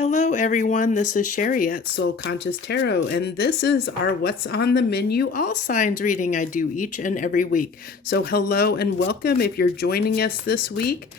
Hello everyone, this is Sherry at Soul Conscious Tarot, and this is our What's on the Menu All Signs reading I do each and every week. So hello and welcome if you're joining us this week.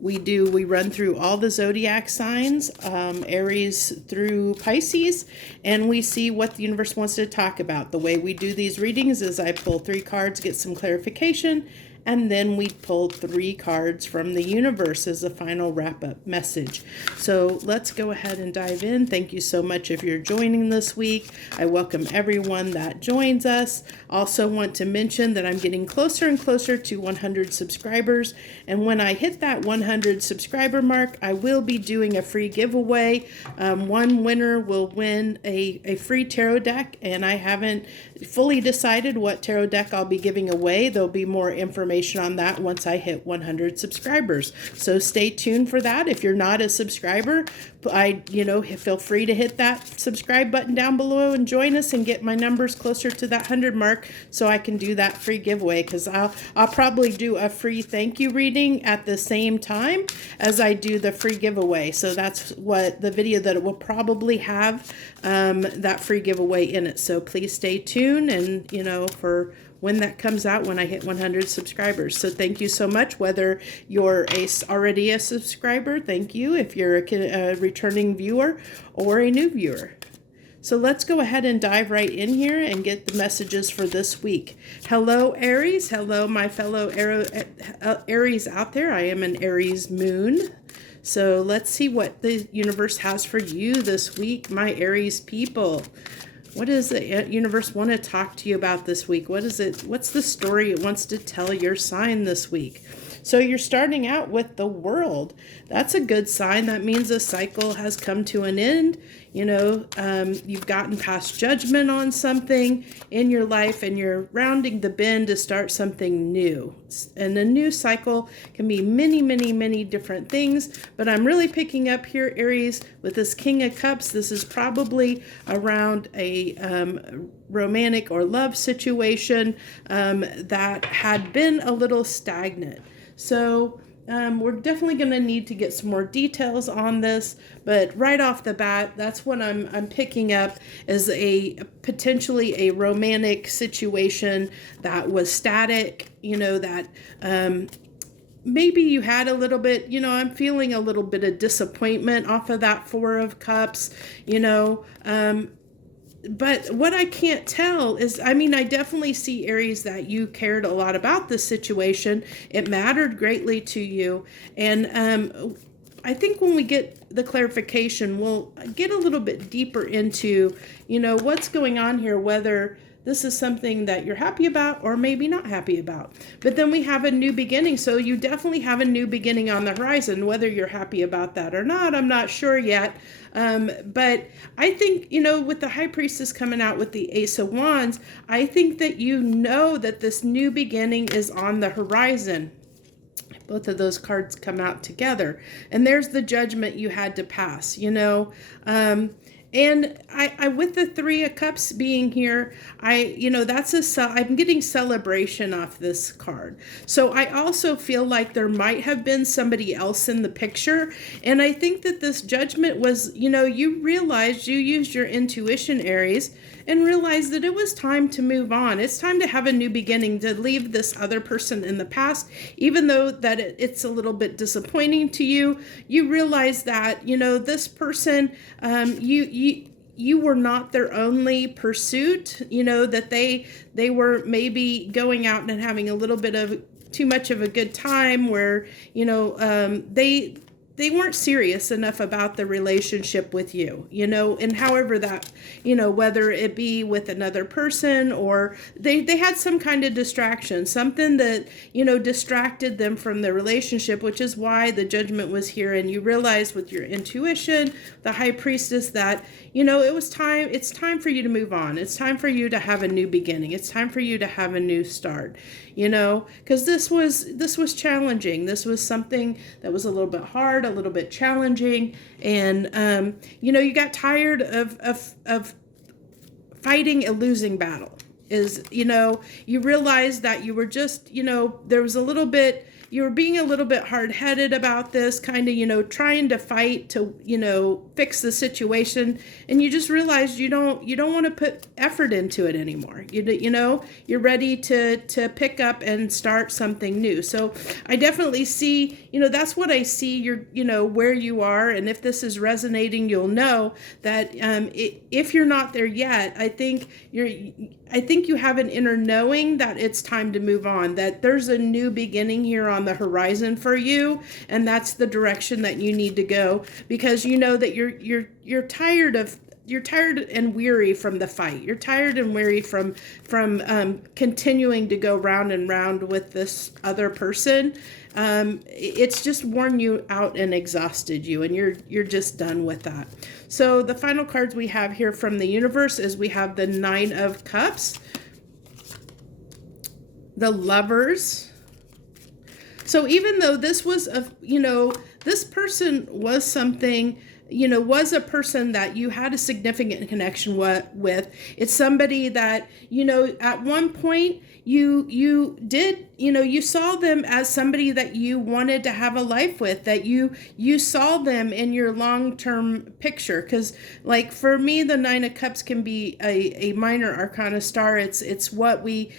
We run through all the zodiac signs, Aries through Pisces, and we see what the universe wants to talk about. The way we do these readings is I pull 3 cards, get some clarification, and then we pull 3 cards from the universe as a final wrap-up message. So let's go ahead and dive in. Thank you so much if you're joining this week. I welcome everyone that joins us. Also want to mention that I'm getting closer and closer to 100 subscribers. And when I hit that 100 subscriber mark, I will be doing a free giveaway. One winner will win a free tarot deck, and I haven't fully decided what tarot deck I'll be giving away. There'll be more information on that once I hit 100 subscribers. So stay tuned for that. If you're not a subscriber, feel free to hit that subscribe button down below and join us and get my numbers closer to that 100 mark so I can do that free giveaway, because I'll probably do a free thank you reading at the same time as I do the free giveaway. So that's what the video that it will probably have, that free giveaway in it. So please stay tuned and for when that comes out, when I hit 100 subscribers. So thank you so much. Whether you're already a subscriber, thank you. If you're a returning viewer or a new viewer. So let's go ahead and dive right in here and get the messages for this week. Hello, Aries. Hello, my fellow Aries out there. I am an Aries moon. So let's see what the universe has for you this week, my Aries people. What does the universe want to talk to you about this week? What's the story it wants to tell your sign this week? So you're starting out with the World. That's a good sign. That means a cycle has come to an end. You've gotten past judgment on something in your life and you're rounding the bend to start something new. And a new cycle can be many, many, many different things. But I'm really picking up here, Aries, with this King of Cups. This is probably around a romantic or love situation that had been a little stagnant. So we're definitely going to need to get some more details on this, but right off the bat, that's what I'm picking up as potentially a romantic situation that was static, that maybe you had a little bit, I'm feeling a little bit of disappointment off of that 4 of Cups, but what I can't tell is, I definitely see, Aries, that you cared a lot about this situation. It mattered greatly to you. And I think when we get the clarification, we'll get a little bit deeper into, what's going on here, whether this is something that you're happy about or maybe not happy about. But then we have a new beginning. So you definitely have a new beginning on the horizon. Whether you're happy about that or not, I'm not sure yet. But I think, with the High Priestess coming out with the Ace of Wands, I think that that this new beginning is on the horizon. Both of those cards come out together. And there's the judgment you had to pass, And I with the 3 of Cups being here, I'm getting celebration off this card. So I also feel like there might have been somebody else in the picture. And I think that this judgment was, you realized, you used your intuition, Aries, and realized that it was time to move on. It's time to have a new beginning, to leave this other person in the past. Even though that it's a little bit disappointing to you, you realize that, this person, you were not their only pursuit, that they were maybe going out and having a little bit of too much of a good time where, they weren't serious enough about the relationship with you, and however that, whether it be with another person or they had some kind of distraction, something that, distracted them from the relationship, which is why the judgment was here. And you realized with your intuition, the High Priestess, that, it's time for you to move on. It's time for you to have a new beginning. It's time for you to have a new start, because this was challenging. This was something that was a little bit hard, a little bit challenging. And, you got tired of fighting a losing battle. You realized that you were just, there was a little bit, you're being a little bit hard-headed about this, kind of, trying to fight to, fix the situation, and you just realized you don't want to put effort into it anymore. You're ready to pick up and start something new. So I definitely see, that's what I see. Where you are, and if this is resonating, you'll know that if you're not there yet, I think you have an inner knowing that it's time to move on, that there's a new beginning here on the horizon for you, and that's the direction that you need to go, because you know that you're tired and weary from the fight. You're tired and weary from continuing to go round and round with this other person. It's just worn you out and exhausted you, and you're just done with that. So the final cards we have here from the universe is we have the Nine of Cups, the Lovers. So even though this was this person was something, was a person that you had a significant connection with. It's somebody that, at one point you did, you saw them as somebody that you wanted to have a life with, that you saw them in your long-term picture. Because like for me, the Nine of Cups can be a minor arcana star. It's what we,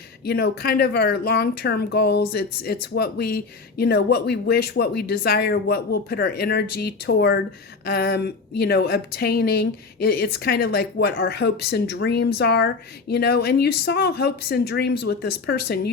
kind of our long-term goals. It's what we, what we wish, what we desire, what we'll put our energy toward, obtaining. It's kind of like what our hopes and dreams are, and you saw hopes and dreams with this person.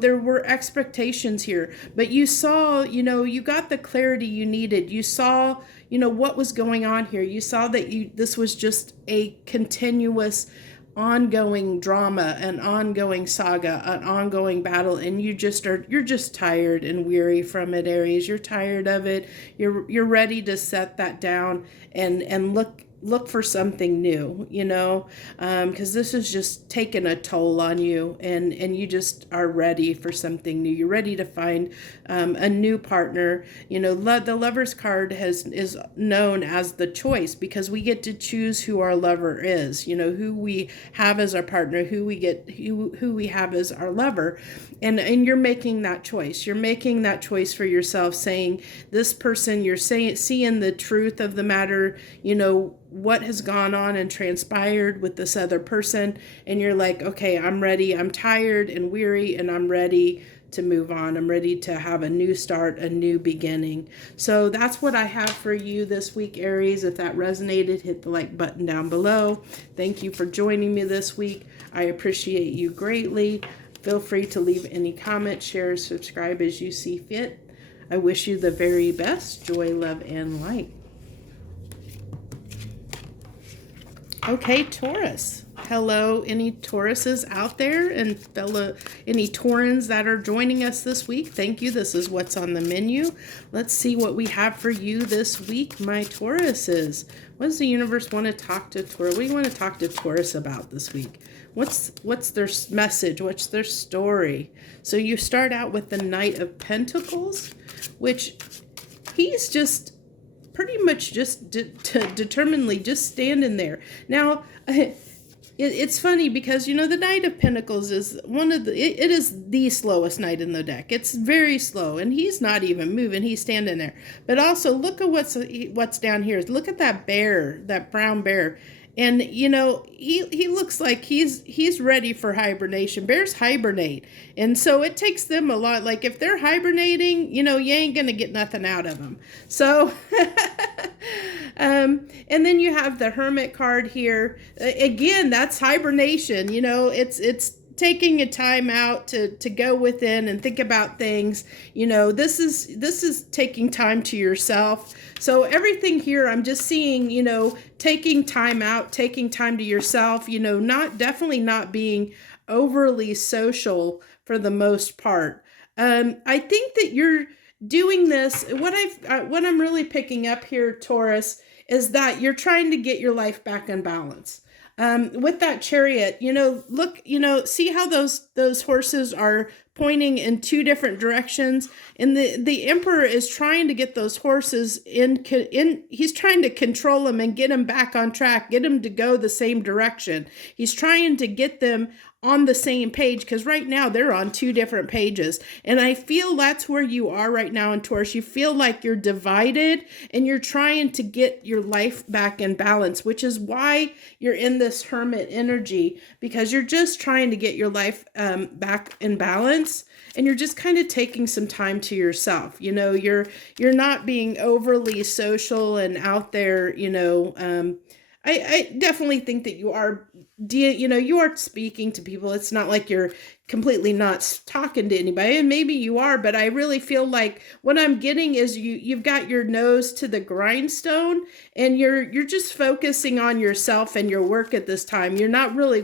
There were expectations here, but you saw, you got the clarity you needed. You saw, what was going on here. You saw that this was just a continuous ongoing drama, an ongoing saga, an ongoing battle, and you're just tired and weary from it, Aries. You're tired of it. You're ready to set that down and look for something new, because this is just taking a toll on you, and you just are ready for something new. You're ready to find a new partner. The Lover's card is known as the choice, because we get to choose who our lover is, who we have as our partner, who we have as our lover, and you're making that choice. You're making that choice for yourself, saying this person, you're seeing the truth of the matter, what has gone on and transpired with this other person, and you're like, okay, I'm ready. I'm tired and weary, and I'm ready to move on. I'm ready to have a new start, a new beginning. So that's what I have for you this week, Aries. If that resonated, hit the like button down below. Thank you for joining me this week. I appreciate you greatly. Feel free to leave any comments, share, subscribe as you see fit. I wish you the very best. Joy, love, and light. Okay, Taurus. Hello, any Tauruses out there, and any Taurans that are joining us this week. Thank you. This is what's on the menu. Let's see what we have for you this week, my Tauruses. What does the universe want to talk to Taurus? What do you want to talk to Taurus about this week? What's their message? What's their story? So you start out with the Knight of Pentacles, which he's just pretty much just determinedly just standing there. Now, it's funny because, the Knight of Pentacles is it is the slowest knight in the deck. It's very slow, and he's not even moving. He's standing there. But also, look at what's down here. Look at that bear, that brown bear. And, he looks like he's ready for hibernation. Bears hibernate. And so it takes them a lot. Like if they're hibernating, you ain't going to get nothing out of them. So, and then you have the Hermit card here. Again, that's hibernation. It's taking a time out to go within and think about things. This is taking time to yourself. So everything here, I'm just seeing, taking time out, taking time to yourself, definitely not being overly social for the most part. I think that you're doing this. What I'm really picking up here, Taurus, is that you're trying to get your life back in balance. With that Chariot, look, see how those horses are pointing in two different directions, and the emperor is trying to get those horses in. He's trying to control them and get them back on track, get them to go the same direction. He's trying to get them on the same page, because right now they're on two different pages. And I feel that's where you are right now in Taurus. You feel like you're divided and you're trying to get your life back in balance, which is why you're in this hermit energy, because you're just trying to get your life back in balance. And you're just kind of taking some time to yourself. You know, you're not being overly social and out there, you know. I definitely think that you are, you are speaking to people. It's not like you're completely not talking to anybody, and maybe you are, but I really feel like what I'm getting is you've got your nose to the grindstone, and you're just focusing on yourself and your work at this time. You're not really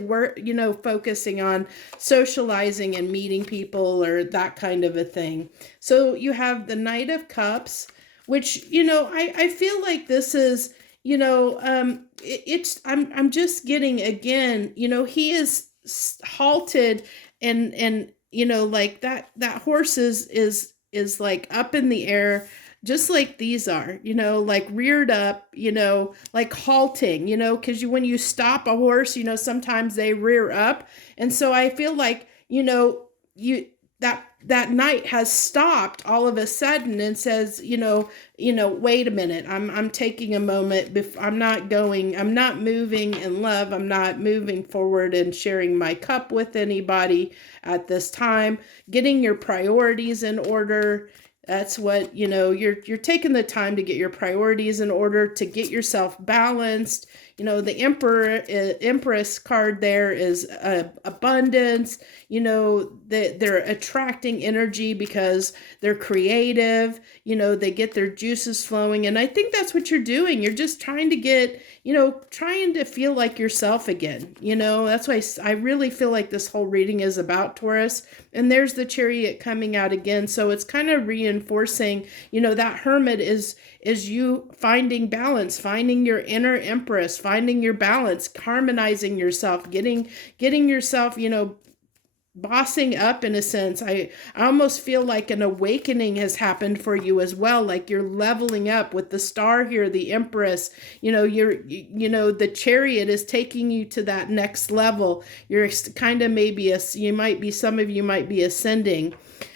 focusing on socializing and meeting people or that kind of a thing. So you have the Knight of Cups, which, I feel like this is, I'm just getting, again, he is halted, and like that horse is like up in the air, just like these are, like reared up, like halting, because when you stop a horse, sometimes they rear up. And so I feel like, that knight has stopped all of a sudden and says, wait a minute, I'm taking a moment. I'm not moving in love. I'm not moving forward and sharing my cup with anybody at this time. Getting your priorities in order. That's what, you're taking the time to get your priorities in order, to get yourself balanced. The Empress card there is abundance. They're attracting energy because they're creative. They get their juices flowing. And I think that's what you're doing. You're just trying to get, trying to feel like yourself again. That's why I really feel like this whole reading is about Taurus. And there's the Chariot coming out again. So it's kind of reinforcing, that Hermit is you finding balance, finding your inner Empress, finding your balance, harmonizing yourself, getting yourself, bossing up in a sense. I almost feel like an awakening has happened for you as well. Like you're leveling up with the star here, the Empress, the Chariot is taking you to that next level. You're kind of some of you might be ascending.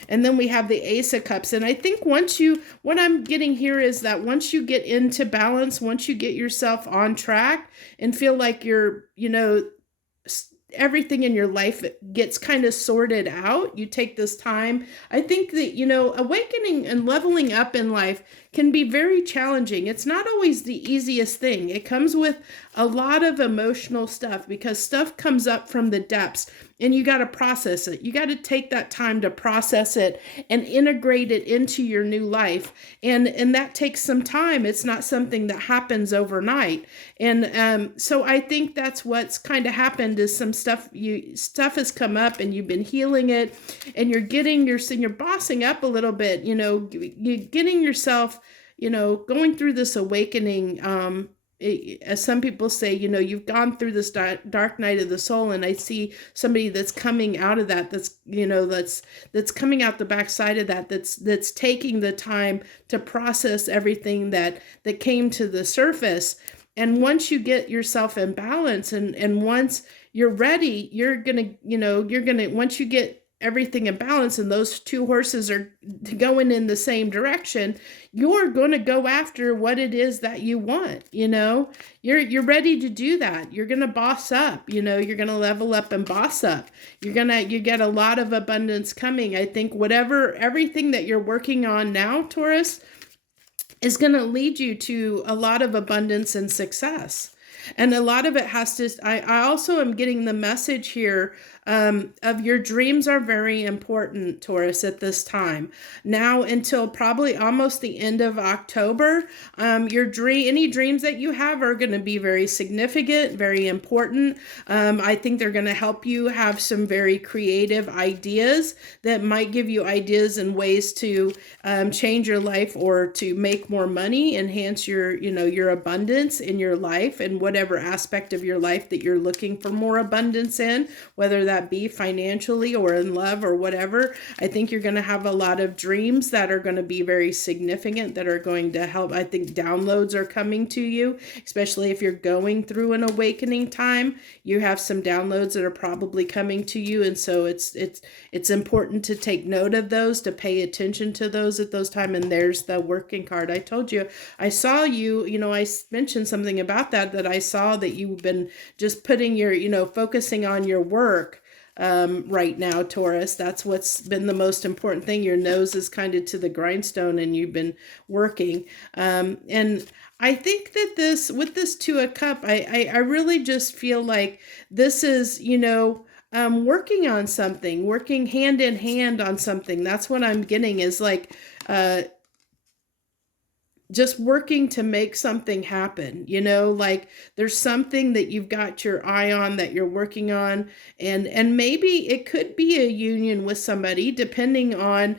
And then we have the Ace of Cups. And I think what I'm getting here is that once you get into balance, once you get yourself on track and feel like you're, everything in your life gets kind of sorted out, you take this time. I think that, awakening and leveling up in life can be very challenging. It's not always the easiest thing. It comes with a lot of emotional stuff, because stuff comes up from the depths and you got to process it. You got to take that time to process it and integrate it into your new life. And that takes some time. It's not something that happens overnight. And so I think that's what's kind of happened is some stuff has come up and you've been healing it, and you're bossing up a little bit, you're getting yourself, going through this awakening. As some people say, you've gone through this dark night of the soul, and I see somebody that's coming out of that, that's coming out the backside of that's taking the time to process everything that came to the surface. And once you get yourself in balance, and once you're ready, once you get everything in balance and those two horses are going in the same direction, you're going to go after what it is that you want. You're ready to do that. You're going to boss up, you're going to level up and boss up. You get a lot of abundance coming. I think everything that you're working on now, Taurus, is going to lead you to a lot of abundance and success. And a lot of it has to, I also am getting the message here of your dreams are very important, Taurus, at this time. Now until probably almost the end of October, any dreams that you have are going to be very significant, very important. I think they're going to help you have some very creative ideas that might give you ideas and ways to change your life or to make more money, enhance your abundance in your life and whatever aspect of your life that you're looking for more abundance in, whether that that be, financially or in love or whatever. I think you're going to have a lot of dreams that are going to be very significant, that are going to help. I think downloads are coming to you, especially if you're going through an awakening time. You have some downloads that are probably coming to you, and so it's important to take note of those, to pay attention to those at those times. And there's the working card. I told you, I saw you, I mentioned something about that I saw that you've been just putting your, focusing on your work right now, Taurus. That's what's been the most important thing. Your nose is kind of to the grindstone and you've been working. And I think that with this Two of Cups, I really just feel like this is, working on something, working hand in hand on something. That's what I'm getting, is like, just working to make something happen, like there's something that you've got your eye on, that you're working on, and maybe it could be a union with somebody, depending on,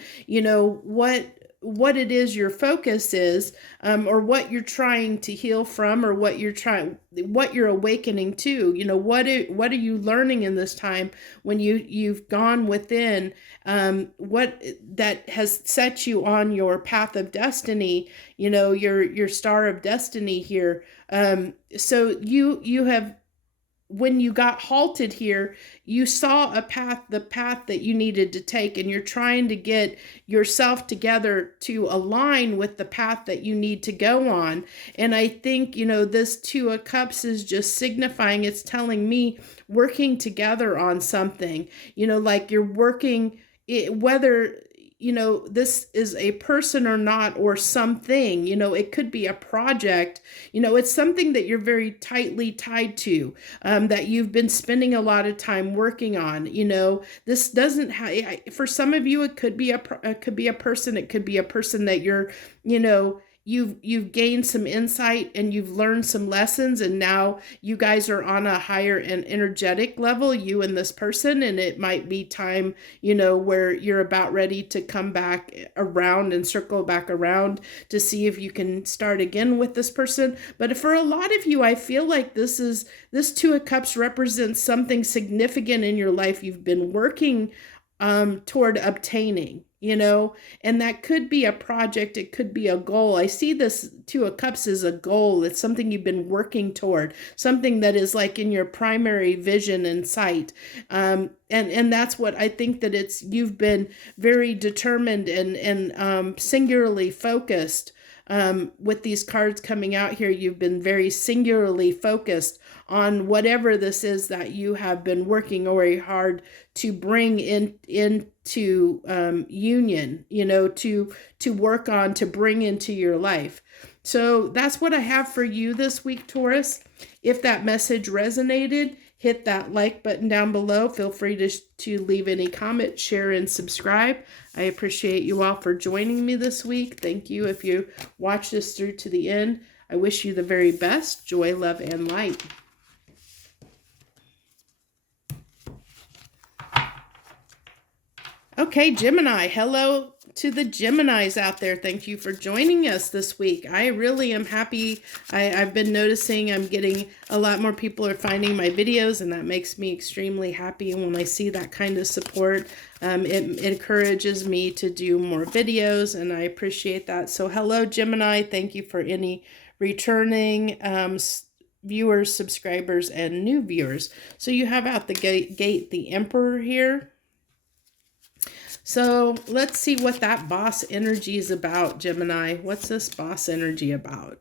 what it is your focus is, or what you're trying to heal from, or what you're awakening to. What are you learning in this time when you've gone within, what that has set you on your path of destiny, your star of destiny here. So you have, when you got halted here, you saw the path that you needed to take, and you're trying to get yourself together to align with the path that you need to go on. And I think, this Two of Cups is just signifying, it's telling me working together on something, like you're working, whether this is a person or not, or something, it could be a project, it's something that you're very tightly tied to, that you've been spending a lot of time working on. This doesn't have, for some of you, it could be a person, it could be a person that you're, you've gained some insight and you've learned some lessons, and now you guys are on a higher and energetic level, you and this person, and it might be time, where you're about ready to come back around and circle back around to see if you can start again with this person. But for a lot of you, I feel like this Two of Cups represents something significant in your life you've been working toward obtaining, and that could be a project, it could be a goal. I see this Two of Cups as a goal. It's something you've been working toward, something that is like in your primary vision and sight. And that's what I think, that you've been very determined and singularly focused. With these cards coming out here, you've been very singularly focused on whatever this is that you have been working very hard to bring into union, to work on, to bring into your life. So that's what I have for you this week, Taurus. If that message resonated, hit that like button down below. Feel free to leave any comment, share, and subscribe. I appreciate you all for joining me this week. Thank you. If you watch this through to the end, I wish you the very best. Joy, love, and light. Okay, Gemini. Hello to the Geminis out there. Thank you for joining us this week. I really am happy. I've been noticing I'm getting a lot more people are finding my videos, and that makes me extremely happy. And when I see that kind of support, it encourages me to do more videos, and I appreciate that. So hello, Gemini. Thank you for any returning viewers, subscribers, and new viewers. So you have out the gate the Emperor here. So let's see what that boss energy is about, Gemini. What's this boss energy about?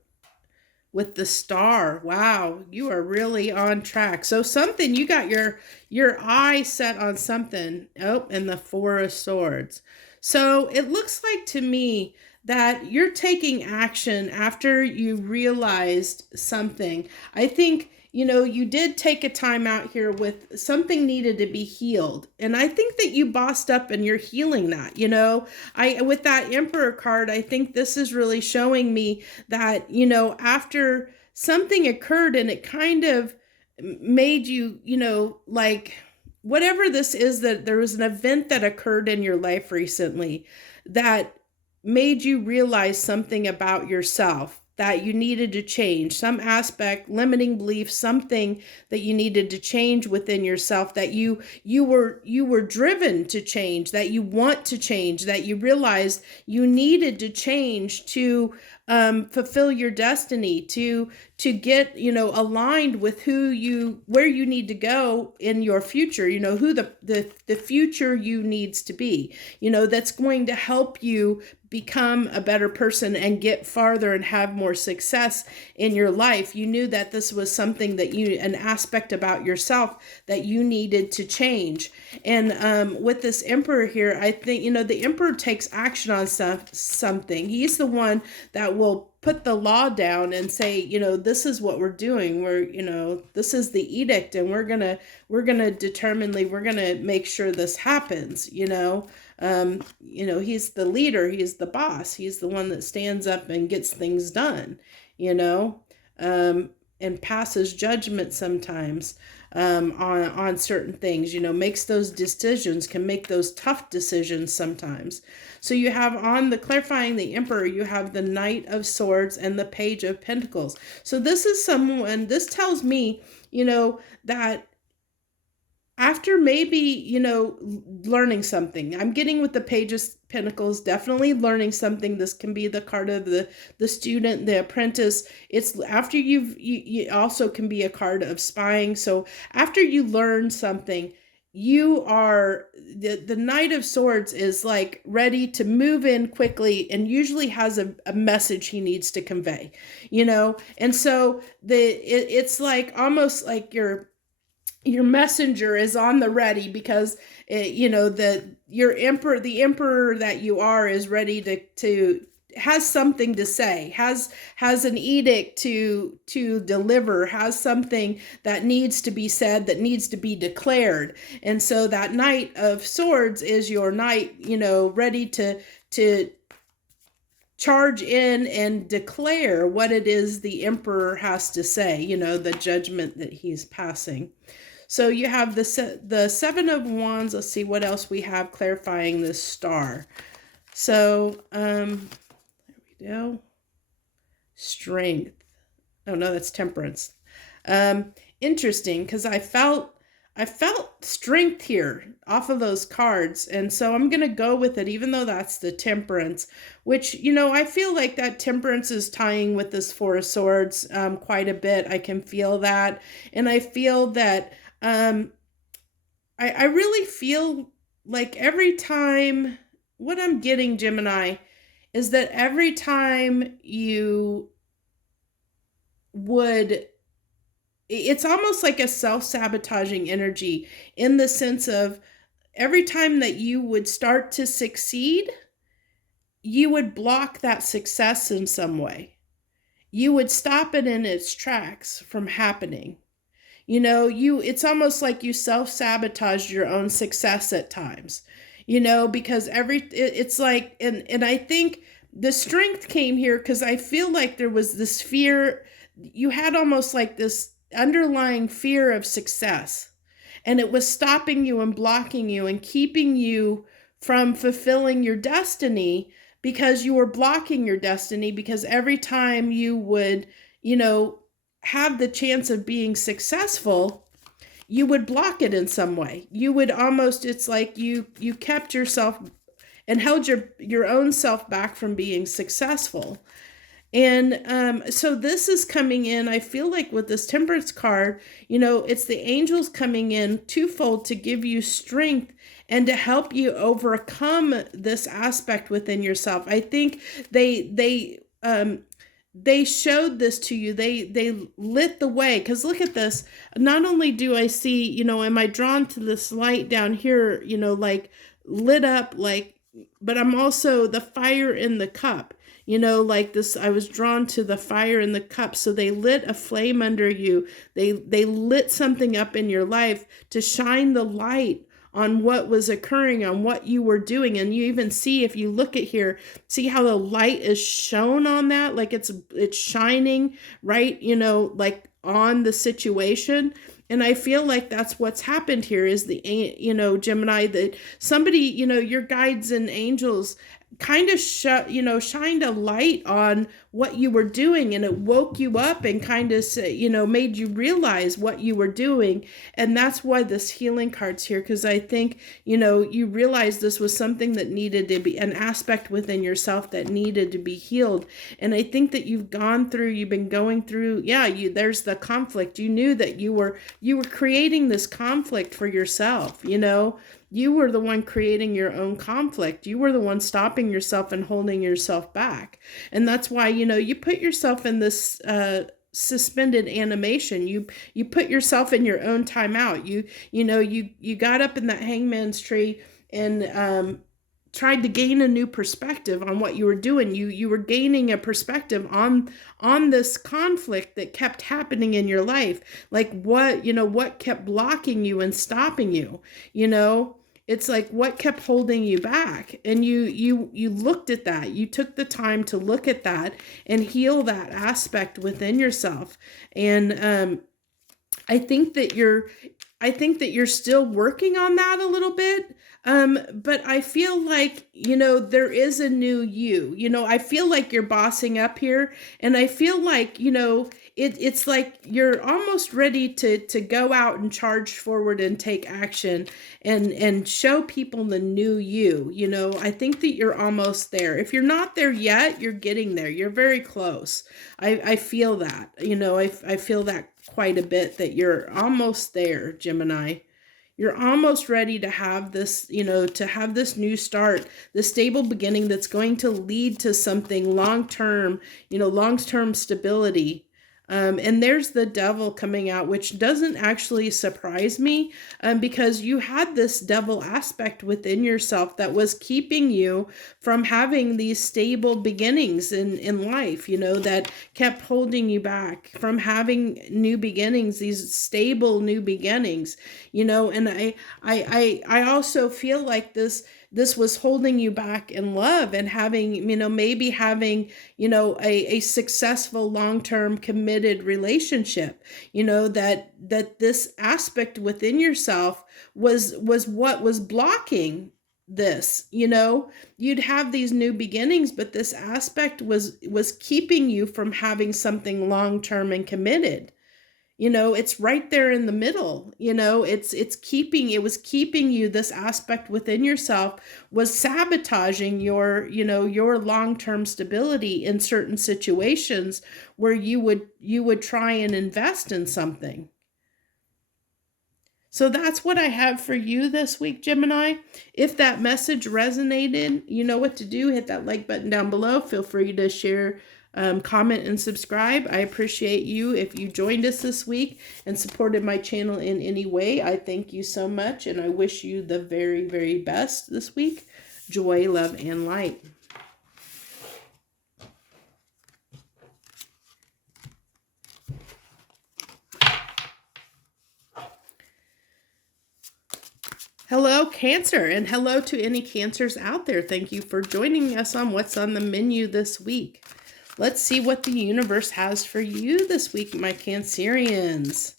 With the Star. Wow, you are really on track. So something, you got your eye set on something. Oh, and the Four of Swords. So it looks like to me that you're taking action after you realized something. I think, you did take a time out here with something needed to be healed. And I think that you bossed up and you're healing that, with that Emperor card, I think this is really showing me that, after something occurred and it kind of made you, like whatever this is, that there was an event that occurred in your life recently that made you realize something about yourself. that you needed to change, some aspect, limiting belief, something that you needed to change within yourself, that you were driven to change, that you want to change, that you realized you needed to change to fulfill your destiny, to get, aligned with where you need to go in your future, who the future you needs to be, that's going to help you become a better person and get farther and have more success in your life. You knew that this was something that an aspect about yourself that you needed to change. And with this emperor here, I think, the emperor takes action on something. He's the one that will put the law down and say, this is what we're doing. This is the edict, and we're gonna make sure this happens. He's the leader, he's the boss, he's the one that stands up and gets things done, and passes judgment sometimes on certain things, makes those decisions, can make those tough decisions sometimes. So you have on the clarifying the emperor, you have the Knight of Swords and the Page of Pentacles. So this tells me, that after maybe, learning something, I'm getting with the Page of Pentacles, definitely learning something. This can be the card of the student, the apprentice. It's after you also can be a card of spying. So after you learn something, you are, the Knight of Swords is like ready to move in quickly and usually has a message he needs to convey, and so it's like almost like your messenger is on the ready, because the emperor that you are is ready to has something to say, has an edict to deliver, has something that needs to be said, that needs to be declared. And so that Knight of Swords is your knight, ready to charge in and declare what it is the emperor has to say, the judgment that he's passing. So you have the Seven of Wands. Let's see what else we have clarifying this star. So, there we go. Strength. Oh no, that's Temperance. Interesting, because I felt strength here off of those cards. And so I'm going to go with it, even though that's the Temperance, which, I feel like that Temperance is tying with this Four of Swords quite a bit. I can feel that. And I feel that I really feel like every time, what I'm getting, Gemini, is that every time you would, it's almost like a self-sabotaging energy, in the sense of every time that you would start to succeed, you would block that success in some way. You would stop it in its tracks from happening. It's almost like you self-sabotaged your own success at times, because it's like, and I think the strength came here because I feel like there was this fear. You had almost like this underlying fear of success, and it was stopping you and blocking you and keeping you from fulfilling your destiny, because you were blocking your destiny, because every time you would, have the chance of being successful, you would block it in some way. You would almost, it's like you kept yourself and held your own self back from being successful. And so this is coming in, I feel like with this Temperance card, it's the angels coming in twofold to give you strength and to help you overcome this aspect within yourself. I think they showed this to you. They lit the way, because look at this. Not only do I see, am I drawn to this light down here, like lit up, like, but I'm also the fire in the cup, like this. I was drawn to the fire in the cup. So they lit a flame under you. They lit something up in your life to shine the light on what was occurring, on what you were doing. And you even see, if you look at here, see how the light is shown on that, like it's shining right, like on the situation. And I feel like that's what's happened here, is Gemini, that somebody, your guides and angels, kind of shined a light on what you were doing, and it woke you up and kind of made you realize what you were doing. And that's why this healing card's here, because I think you realized this was something that needed to be an aspect within yourself that needed to be healed. And I think that you've been going through, there's the conflict. You knew that you were creating this conflict for yourself. You were the one creating your own conflict. You were the one stopping yourself and holding yourself back. And that's why, you put yourself in this suspended animation. You put yourself in your own timeout. You got up in that hangman's tree and tried to gain a new perspective on what you were doing. You were gaining a perspective on this conflict that kept happening in your life. Like what kept blocking you and stopping you, It's like what kept holding you back. And you looked at that. You took the time to look at that and heal that aspect within yourself. And I think that you're still working on that a little bit. But I feel like, there is a new you. I feel like you're bossing up here, and I feel like, it's like you're almost ready to go out and charge forward and take action and show people the new you. I think that you're almost there. If you're not there yet, you're getting there. You're very close. I feel that, I feel that quite a bit, that you're almost there, Gemini. You're almost ready to have this, to have this new start, the stable beginning that's going to lead to something long-term, long-term stability. And there's the devil coming out, which doesn't actually surprise me, because you had this devil aspect within yourself that was keeping you from having these stable beginnings in life, that kept holding you back from having new beginnings, these stable new beginnings, and I also feel like this was holding you back in love and having, maybe having, a successful long-term committed relationship, that this aspect within yourself was what was blocking this. You'd have these new beginnings, but this aspect was keeping you from having something long-term and committed. It's right there in the middle. It was keeping you, this aspect within yourself was sabotaging your long-term stability in certain situations where you would try and invest in something. So that's what I have for you this week, Gemini. If that message resonated, you know what to do. Hit that like button down below. Feel free to share, comment, and subscribe. I appreciate you if you joined us this week and supported my channel in any way. I thank you so much, and I wish you the very, very best this week. Joy, love, and light. Hello, Cancer, and hello to any Cancers out there. Thank you for joining us on What's on the Menu this week. Let's see what the universe has for you this week, my Cancerians.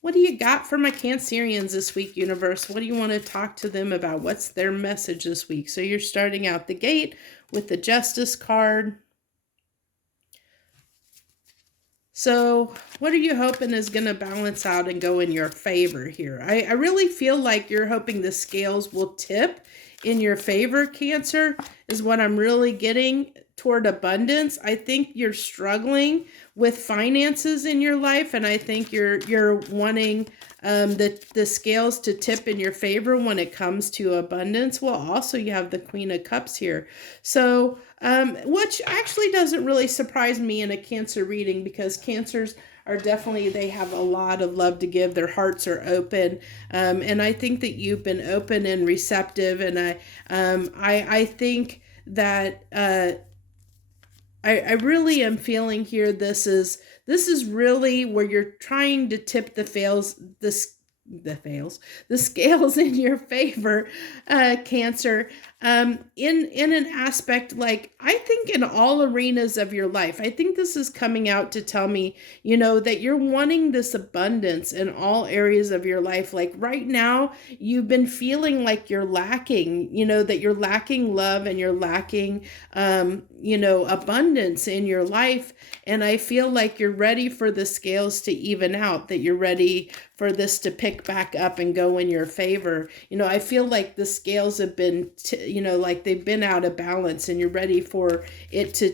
What do you got for my Cancerians this week, universe? What do you want to talk to them about? What's their message this week? So you're starting out the gate with the Justice card. So what are you hoping is going to balance out and go in your favor here? I really feel like you're hoping the scales will tip in your favor, Cancer, is what I'm really getting, toward abundance. I think you're struggling with finances in your life, and I think you're wanting the scales to tip in your favor when it comes to abundance. Well, also you have the Queen of Cups here. So, which actually doesn't really surprise me in a Cancer reading, because Cancers are definitely, they have a lot of love to give. Their hearts are open. And I think that you've been open and receptive. And I think that, I really am feeling here, this is really where you're trying to tip the scales in your favor, Cancer. in an aspect, like, I think in all arenas of your life, I think this is coming out to tell me, that you're wanting this abundance in all areas of your life. Like right now, you've been feeling like you're lacking, that you're lacking love and you're lacking, abundance in your life. And I feel like you're ready for the scales to even out, that you're ready for this to pick back up and go in your favor. I feel like the scales have been, like they've been out of balance, and you're ready for it to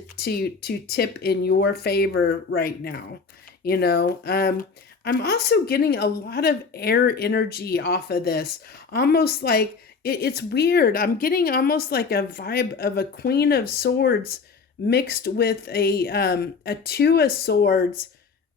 tip in your favor right now. I'm also getting a lot of air energy off of this, almost like it's weird. I'm getting almost like a vibe of a Queen of Swords mixed with a Two of Swords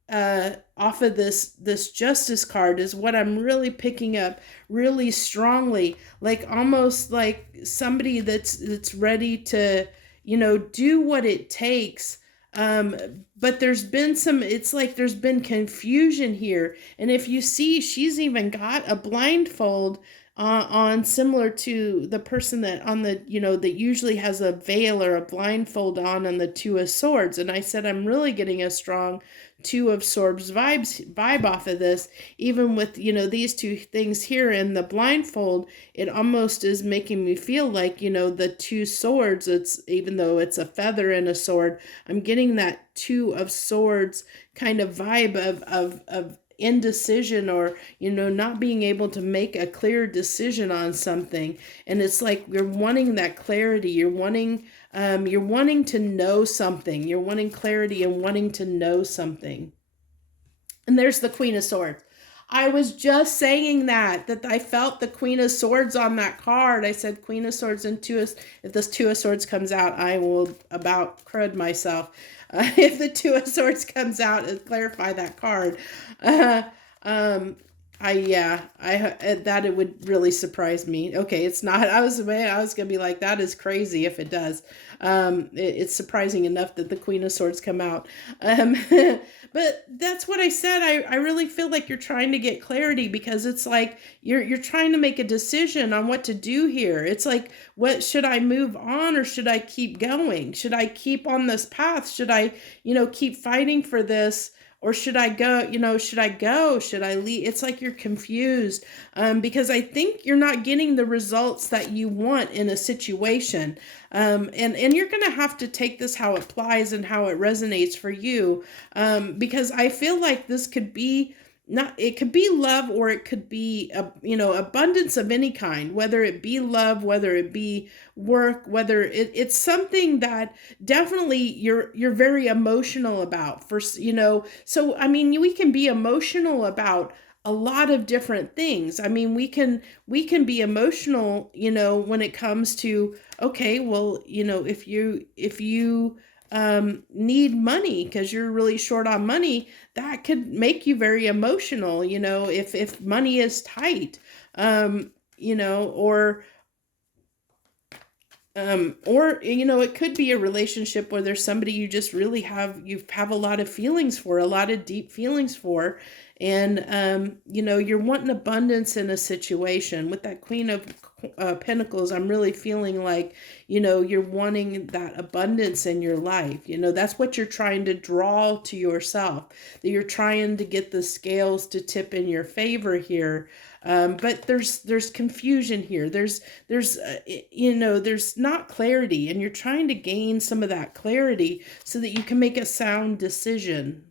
off of this Justice card is what I'm really picking up really strongly, like almost like somebody that's ready to do what it takes. But there's been it's like there's been confusion here. And if you see, she's even got a blindfold on, similar to the person that on the, that usually has a veil or a blindfold on the Two of Swords. And I said, I'm really getting a strong Two of Swords vibe off of this, even with, these two things here in the blindfold. It almost is making me feel like, the Two Swords, it's, even though it's a feather and a sword, I'm getting that Two of Swords kind of vibe of indecision, or not being able to make a clear decision on something. And it's like you're wanting that clarity, you're wanting to know something, you're wanting clarity and wanting to know something. And there's the Queen of Swords. I was just saying that I felt the Queen of Swords on that card. I said Queen of Swords and if this Two of Swords comes out, I will about crud myself. If the Two of Swords comes out, and clarify that card. That it would really surprise me. Okay, it's not. I was gonna be like, that is crazy if it does. It's surprising enough that the Queen of Swords come out. But that's what I said. I really feel like you're trying to get clarity, because it's like you're trying to make a decision on what to do here. It's like, what should I move on, or should I keep going? Should I keep on this path? Should I, keep fighting for this? Or should I go, should I leave? It's like you're confused, because I think you're not getting the results that you want in a situation. And you're going to have to take this how it applies and how it resonates for you. Because I feel like this could be it could be love, or it could be abundance of any kind, whether it be love, whether it be work, whether it's something that definitely you're very emotional about so I mean, we can be emotional about a lot of different things. I mean, we can be emotional, when it comes to, okay, well, if you need money because you're really short on money, that could make you very emotional, if money is tight, or it could be a relationship where there's somebody you just really have a lot of feelings for, a lot of deep feelings for. And, you're wanting abundance in a situation. With that Queen of Pentacles, I'm really feeling like, you're wanting that abundance in your life. That's what you're trying to draw to yourself, that you're trying to get the scales to tip in your favor here. But there's confusion here. There's not clarity, and you're trying to gain some of that clarity so that you can make a sound decision.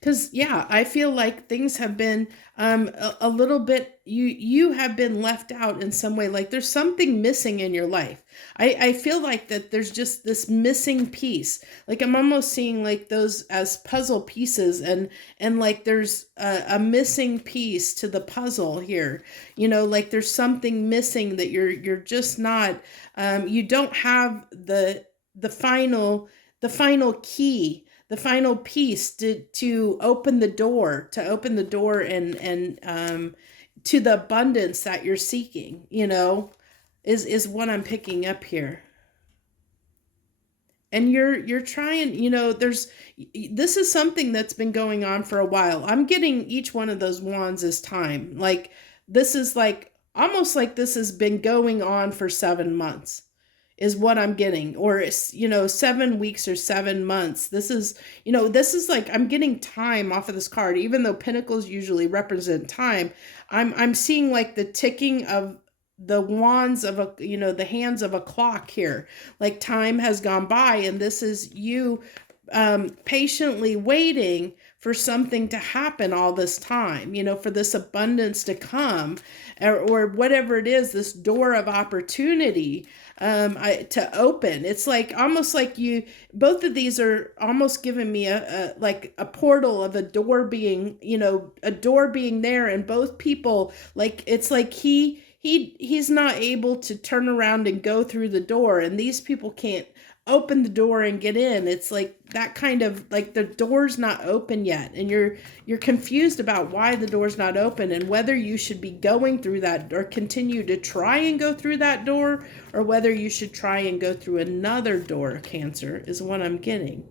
Because, I feel like things have been a little bit, you have been left out in some way. Like there's something missing in your life. I feel like that there's just this missing piece. Like I'm almost seeing like those as puzzle pieces, and like there's a missing piece to the puzzle here. Like there's something missing that you're just not, you don't have the final key, the final piece to open the door, and to the abundance that you're seeking, is what I'm picking up here. And you're trying, this is something that's been going on for a while. I'm getting each one of those wands as time. Like this is like almost like this has been going on for 7 months is what I'm getting, or 7 weeks or 7 months. This is like I'm getting time off of this card, even though Pentacles usually represent time. I'm seeing like the ticking of the wands of the hands of a clock here. Like time has gone by, and this is you patiently waiting for something to happen all this time, for this abundance to come, or whatever it is, this door of opportunity to open. It's like almost like both of these are almost giving me like a portal of a door being, a door being there, and both people, like, it's like he's not able to turn around and go through the door, and these people can't open the door and get in. It's like that kind of, like, the door's not open yet, and you're confused about why the door's not open, and whether you should be going through that or continue to try and go through that door, or whether you should try and go through another door, Cancer, is what I'm getting.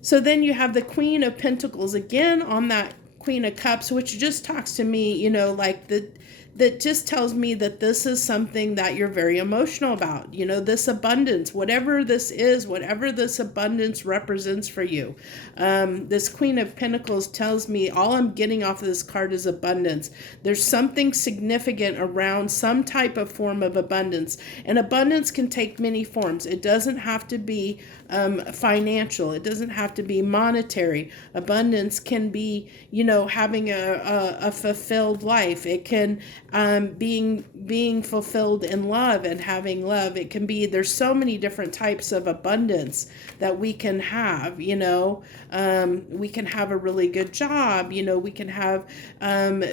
So then you have the Queen of Pentacles again on that Queen of Cups, which just talks to me, like that just tells me that this is something that you're very emotional about, this abundance, whatever this is, whatever this abundance represents for you. This Queen of Pentacles tells me all I'm getting off of this card is abundance. There's something significant around some type of form of abundance, and abundance can take many forms. It doesn't have to be financial. It doesn't have to be monetary. Abundance can be, having a fulfilled life. It can being fulfilled in love and having love. It can be, there's so many different types of abundance that we can have. We can have a really good job. We can have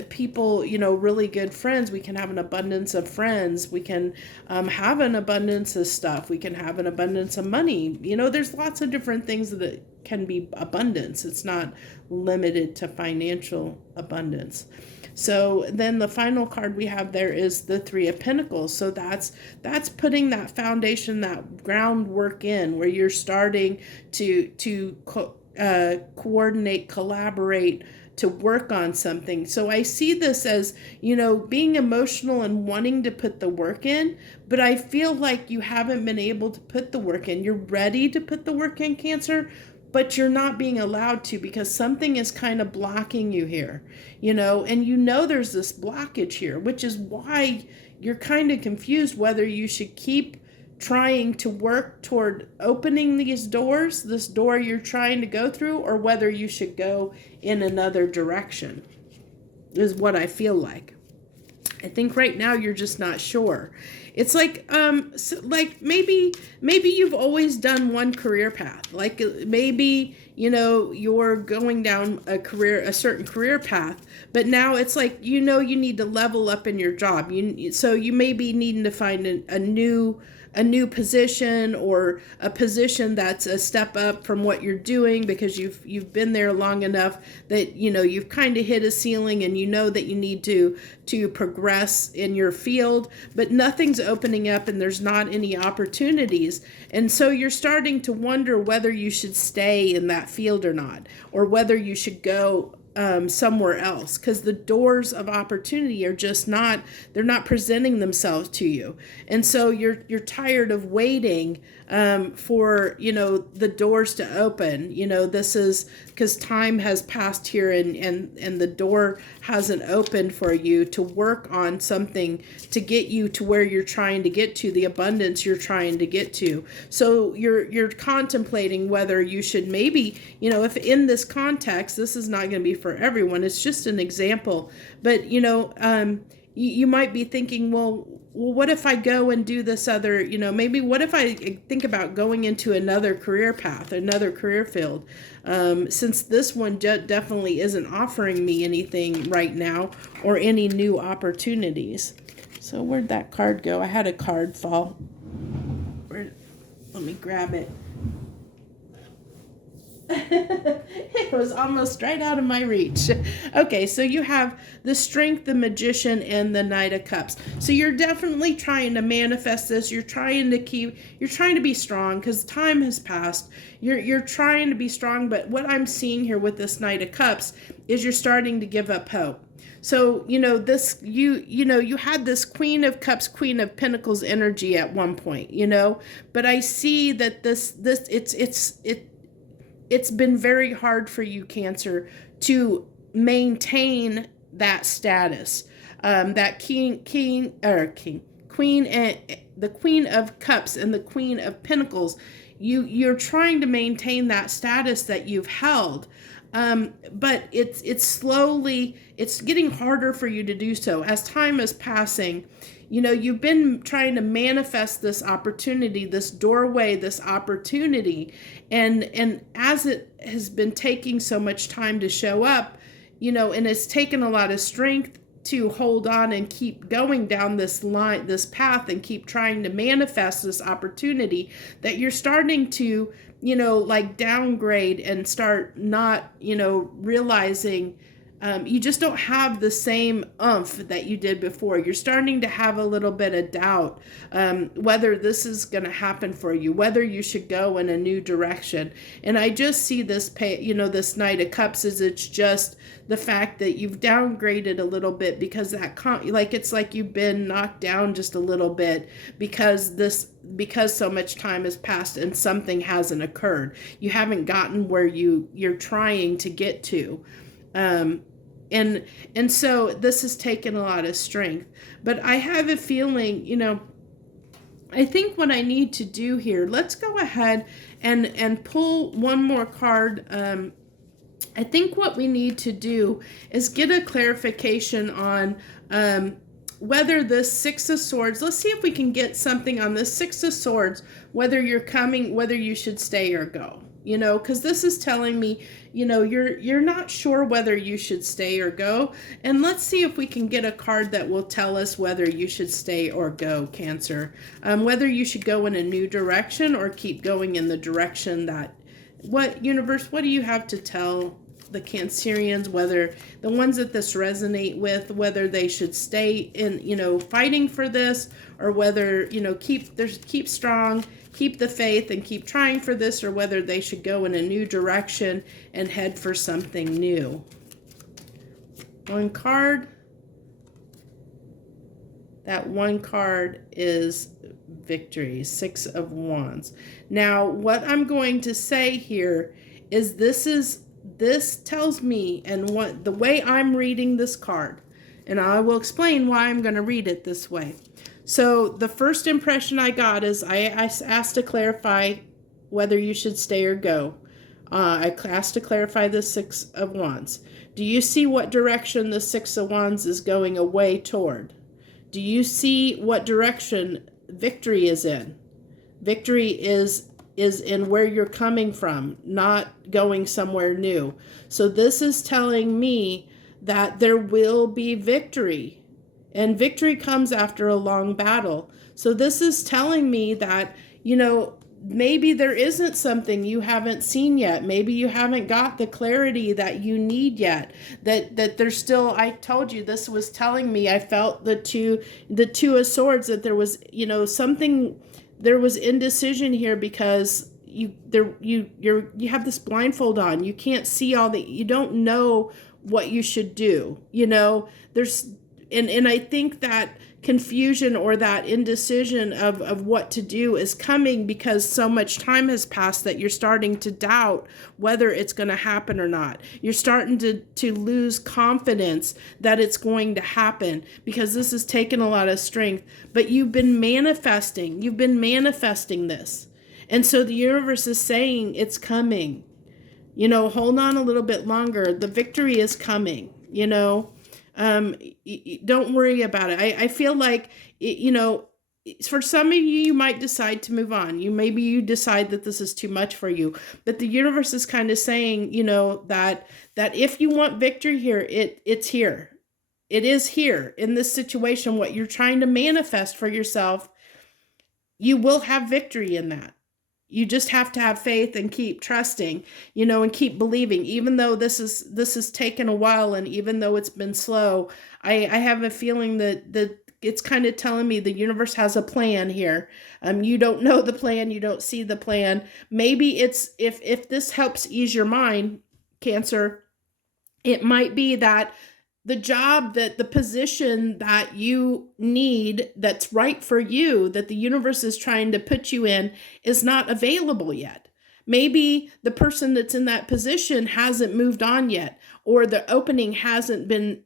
people, really good friends. We can have an abundance of friends. We can have an abundance of stuff. We can have an abundance of money. There's lots of different things that can be abundance. It's not limited to financial abundance. So then the final card we have there is the Three of Pentacles. So that's putting that foundation, that groundwork in, where you're starting to coordinate, collaborate, to work on something. So I see this as, being emotional and wanting to put the work in, but I feel like you haven't been able to put the work in. You're ready to put the work in, Cancer, but you're not being allowed to, because something is kind of blocking you here, and there's this blockage here, which is why you're kind of confused whether you should keep trying to work toward opening these doors, this door you're trying to go through, or whether you should go in another direction, is what I feel like. I think right now you're just not sure. It's like, maybe you've always done one career path. Like maybe, you're going down a certain career path, but now it's like, you need to level up in your job. So you may be needing to find a new position, or a position that's a step up from what you're doing, because you've been there long enough that you've kind of hit a ceiling, and that you need to progress in your field, but nothing's opening up and there's not any opportunities. And so you're starting to wonder whether you should stay in that field or not, or whether you should go somewhere else, because the doors of opportunity are just they're not presenting themselves to you. And so you're tired of waiting for the doors to open. This is because time has passed here, and the door hasn't opened for you to work on something to get you to where you're trying to get to, the abundance you're trying to get to. So you're contemplating whether you should maybe, if in this context, this is not going to be for everyone, it's just an example, but you might be thinking, well, what if I go and do this other, maybe what if I think about going into another career path, another career field, since this one definitely isn't offering me anything right now, or any new opportunities. So where'd that card go? I had a card fall. Let me grab it. It was almost right out of my reach. Okay, so you have the Strength, the Magician, and the Knight of Cups. So you're definitely trying to manifest this. You're trying to be strong because time has passed. You're trying to be strong, but what I'm seeing here with this Knight of Cups is you're starting to give up hope. So, this, you had this Queen of Cups, Queen of Pentacles energy at one point, but I see that it's been very hard for you, Cancer, to maintain that status. That queen, and the Queen of Cups and the Queen of Pentacles, you're trying to maintain that status that you've held. But it's getting harder for you to do so as time is passing. You've been trying to manifest this opportunity, this doorway, this opportunity. And as it has been taking so much time to show up, and it's taken a lot of strength to hold on and keep going down this line, this path, and keep trying to manifest this opportunity, that you're starting to, like downgrade and start not, realizing you just don't have the same oomph that you did before. You're starting to have a little bit of doubt whether this is going to happen for you, whether you should go in a new direction. And I just see this, this Knight of Cups is it's just the fact that you've downgraded a little bit because it's like you've been knocked down just a little bit because so much time has passed and something hasn't occurred. You haven't gotten where you're trying to get to. And so this has taken a lot of strength, but I have a feeling, I think what I need to do here, let's go ahead and pull one more card. I think what we need to do is get a clarification on, whether this Six of Swords, let's see if we can get something on this Six of Swords, whether you're coming, whether you should stay or go. Because this is telling me, you're not sure whether you should stay or go. And let's see if we can get a card that will tell us whether you should stay or go, Cancer. Whether you should go in a new direction or keep going in the direction that, universe, what do you have to tell the Cancerians, whether the ones that this resonate with, whether they should stay in, fighting for this, or whether, keep strong, keep the faith and keep trying for this, or whether they should go in a new direction and head for something new. One card. That one card is victory, Six of Wands. Now, what I'm going to say here is this tells me, and what the way I'm reading this card, and I will explain why I'm going to read it this way. So the first impression I got is I asked to clarify whether you should stay or go. I asked to clarify the Six of Wands. Do you see what direction the Six of Wands is going away toward? Do you see what direction victory is in? Victory is in where you're coming from, not going somewhere new. So this is telling me that there will be victory. And victory comes after a long battle. So this is telling me that, maybe there isn't something you haven't seen yet. Maybe you haven't got the clarity that you need yet. That there's still, I told you, this was telling me, I felt the two of Swords, that there was, something, there was indecision here because you have this blindfold on. You can't see you don't know what you should do. And I think that confusion or that indecision of what to do is coming because so much time has passed that you're starting to doubt whether it's going to happen or not. You're starting to lose confidence that it's going to happen because this has taken a lot of strength. But you've been manifesting this. And so the universe is saying it's coming. Hold on a little bit longer. The victory is coming, Don't worry about it. I feel like, for some of you might decide to move on. Maybe you decide that this is too much for you. But the universe is kind of saying, that if you want victory here, it's here. It is here in this situation. What you're trying to manifest for yourself, you will have victory in that. you just have to have faith and keep trusting, and keep believing, even though this is taken a while, and even though it's been slow. I have a feeling that it's kind of telling me the universe has a plan here. You don't know the plan, you don't see the plan. Maybe it's, if this helps ease your mind, Cancer, it might be that the job, that the position that you need, that's right for you, that the universe is trying to put you in, is not available yet. Maybe the person that's in that position hasn't moved on yet, or the opening hasn't been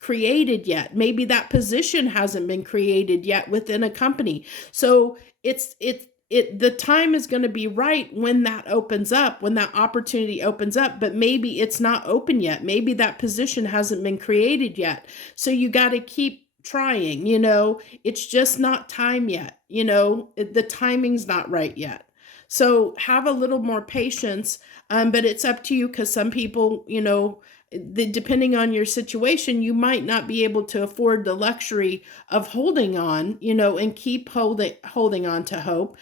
created yet. Maybe that position hasn't been created yet within a company. So the time is going to be right when that opens up, when that opportunity opens up, but maybe it's not open yet. Maybe that position hasn't been created yet. So you got to keep trying, it's just not time yet. The timing's not right yet. So have a little more patience, but it's up to you, because some people, depending on your situation, you might not be able to afford the luxury of holding on, and keep holding on to hope,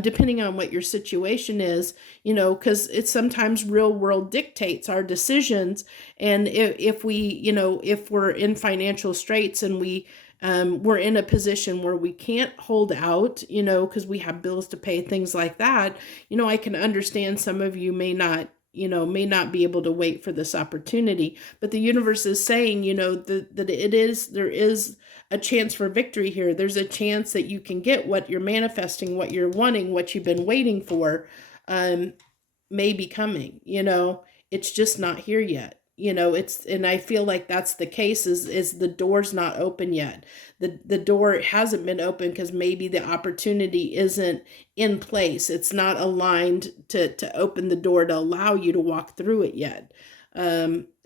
depending on what your situation is, because it's sometimes real world dictates our decisions. And if we're in financial straits, and we're in a position where we can't hold out, because we have bills to pay, things like that, I can understand some of you may not be able to wait for this opportunity. But the universe is saying, that there is a chance for victory here. There's a chance that you can get what you're manifesting, what you're wanting, what you've been waiting for, may be coming. It's just not here yet. And I feel like that's the case, is the door's not open yet. The door hasn't been open because maybe the opportunity isn't in place. It's not aligned to open the door to allow you to walk through it yet.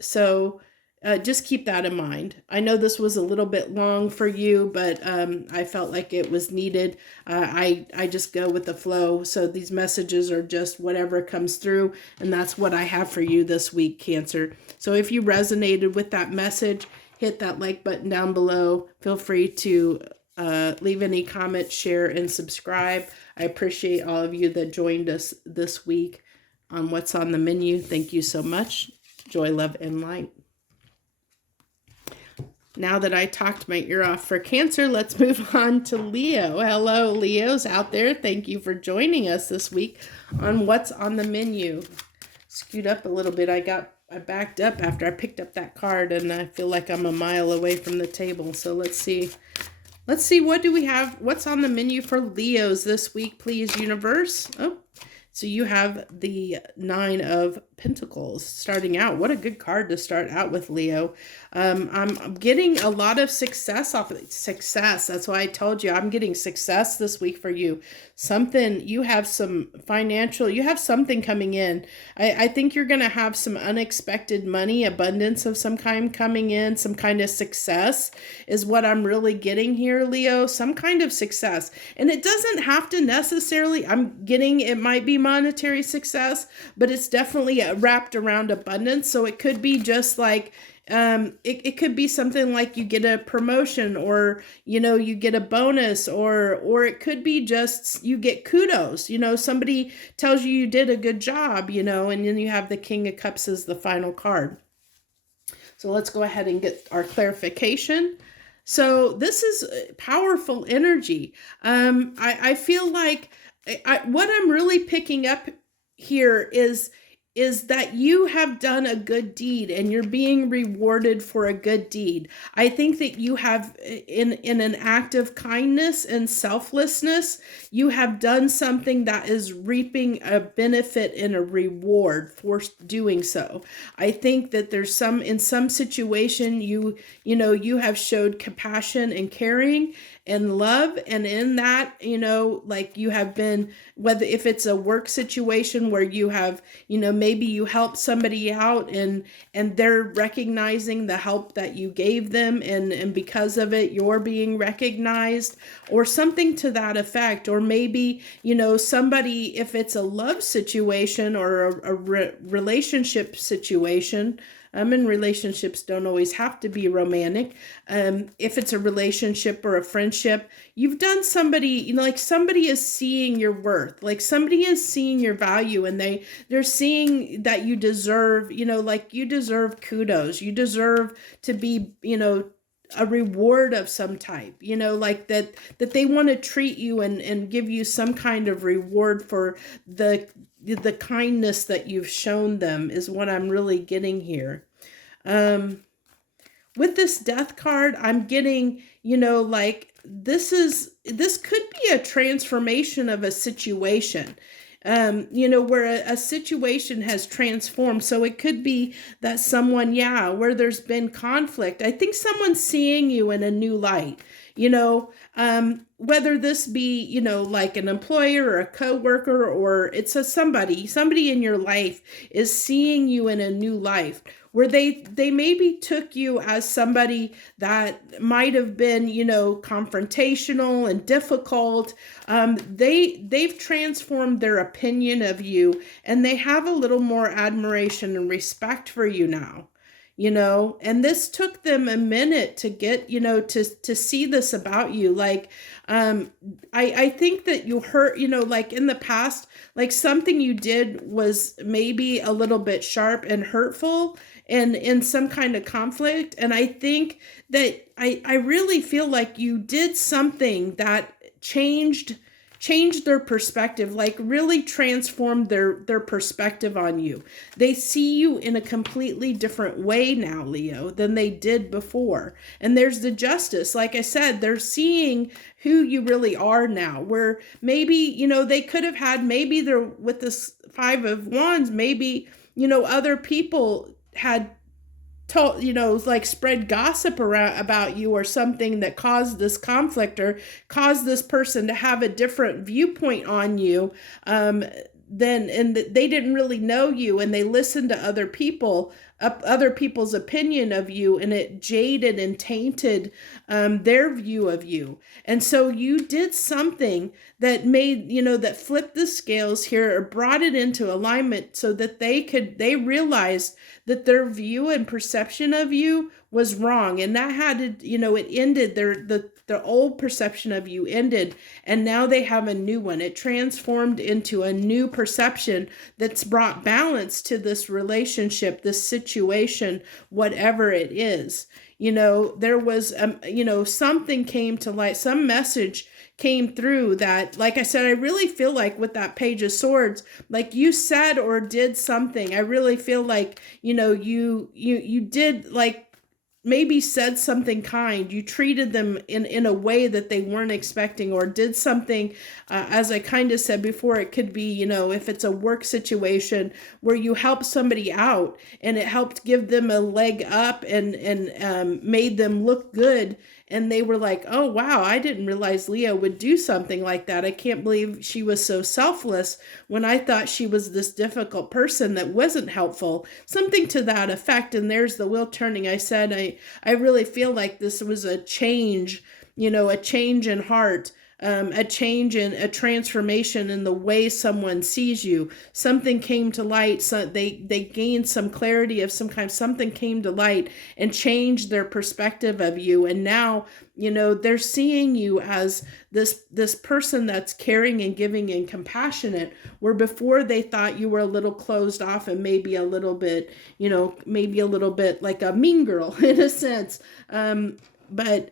So just keep that in mind. I know this was a little bit long for you, but I felt like it was needed. I just go with the flow. So these messages are just whatever comes through, and that's what I have for you this week, Cancer. So if you resonated with that message, hit that like button down below. Feel free to leave any comments, share, and subscribe. I appreciate all of you that joined us this week on What's on the Menu. Thank you so much. Joy, love, and light. Now that I talked my ear off for Cancer, let's move on to Leo. Hello, Leos out there. Thank you for joining us this week on What's on the Menu. Scoot up a little bit. I backed up after I picked up that card, and I feel like I'm a mile away from the table. So let's see. What do we have? What's on the menu for Leos this week, please, universe? Oh, so you have the 9 of Pentacles starting out. What a good card to start out with, Leo. I'm getting a lot of success off of it. Success. That's why I told you I'm getting success this week for you. You have some financial, you have something coming in. I think you're going to have some unexpected money, abundance of some kind coming in, some kind of success is what I'm really getting here, Leo. Some kind of success. And it doesn't have to necessarily, it might be monetary success, but it's definitely wrapped around abundance. So it could be just like, it could be something like you get a promotion, or you get a bonus, or it could be just you get kudos, somebody tells you did a good job, and then you have the King of Cups as the final card. So let's go ahead and get our clarification. So this is powerful energy. I feel like what I'm really picking up here is that you have done a good deed, and you're being rewarded for a good deed. I think that you have, in an act of kindness and selflessness, you have done something that is reaping a benefit and a reward for doing so. I think that there's in some situation, you have showed compassion and caring and love, and in that, like you have been, whether if it's a work situation where you have, maybe you help somebody out, and they're recognizing the help that you gave them, and because of it you're being recognized, or something to that effect. Or maybe somebody, if it's a love situation or a relationship situation, And relationships don't always have to be romantic. If it's a relationship or a friendship, you've done somebody, like somebody is seeing your worth, like somebody is seeing your value, and they're seeing that you deserve, like you deserve kudos. You deserve to be, a reward of some type, like that they want to treat you and give you some kind of reward for the kindness that you've shown them, is what I'm really getting here. With this death card, I'm getting, like this could be a transformation of a situation. Where a situation has transformed. So it could be that someone, where there's been conflict. I think someone's seeing you in a new light, whether this be, like an employer or a coworker, or it's somebody in your life is seeing you in a new life, where they maybe took you as somebody that might have been, confrontational and difficult. They've transformed their opinion of you, and they have a little more admiration and respect for you now. And this took them a minute to get, to see this about you. Like, I think that you hurt, like in the past, like something you did was maybe a little bit sharp and hurtful and in some kind of conflict. And I think that I really feel like you did something that changed their perspective, like really transformed their perspective on you. They see you in a completely different way now, Leo, than they did before. And there's the justice. Like I said, they're seeing who you really are now, where maybe, they could have had, maybe they're with this Five of Wands, maybe, other people had told, like spread gossip around about you or something that caused this conflict or caused this person to have a different viewpoint on you, and they didn't really know you, and they listened to other people's opinion of you, and it jaded and tainted their view of you. And so you did something that made, that flipped the scales here, or brought it into alignment, so that they realized that their view and perception of you was wrong. And that had to, it ended, the old perception of you ended, and now they have a new one. It transformed into a new perception that's brought balance to this relationship, this situation, whatever it is. There was, something came to light, some message came through that, like I said, I really feel like with that Page of Swords, like you said or did something. I really feel like, you did, like, maybe said something kind. You treated them in a way that they weren't expecting, or did something, as I kind of said before, it could be, if it's a work situation where you help somebody out and it helped give them a leg up and made them look good. And they were like, oh, wow, I didn't realize Leo would do something like that. I can't believe she was so selfless when I thought she was this difficult person that wasn't helpful. Something to that effect. And there's the wheel turning. I said, I really feel like this was a change, a change in heart. A change in a transformation in the way someone sees you. Something came to light. So they gained some clarity of some kind. Something came to light and changed their perspective of you. And now, they're seeing you as this person that's caring and giving and compassionate, where before they thought you were a little closed off and maybe a little bit, like a mean girl in a sense. But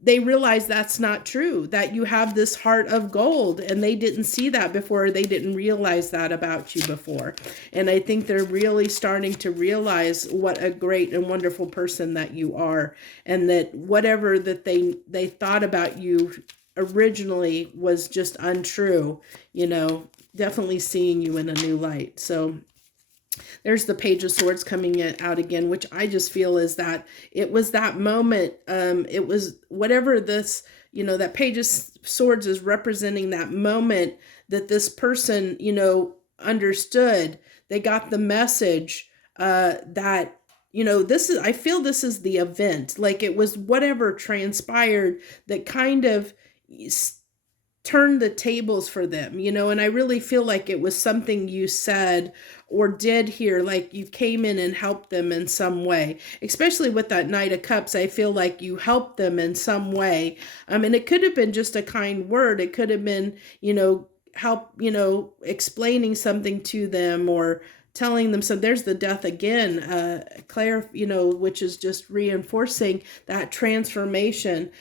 they realize that's not true, that you have this heart of gold, and they didn't see that before. They didn't realize that about you before. And I think they're really starting to realize what a great and wonderful person that you are, and that whatever that they thought about you originally was just untrue, definitely seeing you in a new light. So there's the Page of Swords coming out again, which I just feel is that it was that moment. It was whatever this, that Page of Swords is representing that moment that this person, understood. They got the message that, I feel this is the event. Like it was whatever transpired that kind of turned the tables for them, you know, and I really feel like it was something you said or did here, like you came in and helped them in some way, especially with that Knight of Cups. I feel like you helped them in some way. And it could have been just a kind word. It could have been, you know, help, you know, explaining something to them or telling them. So there's the Death again, Claire, you know, which is just reinforcing that transformation.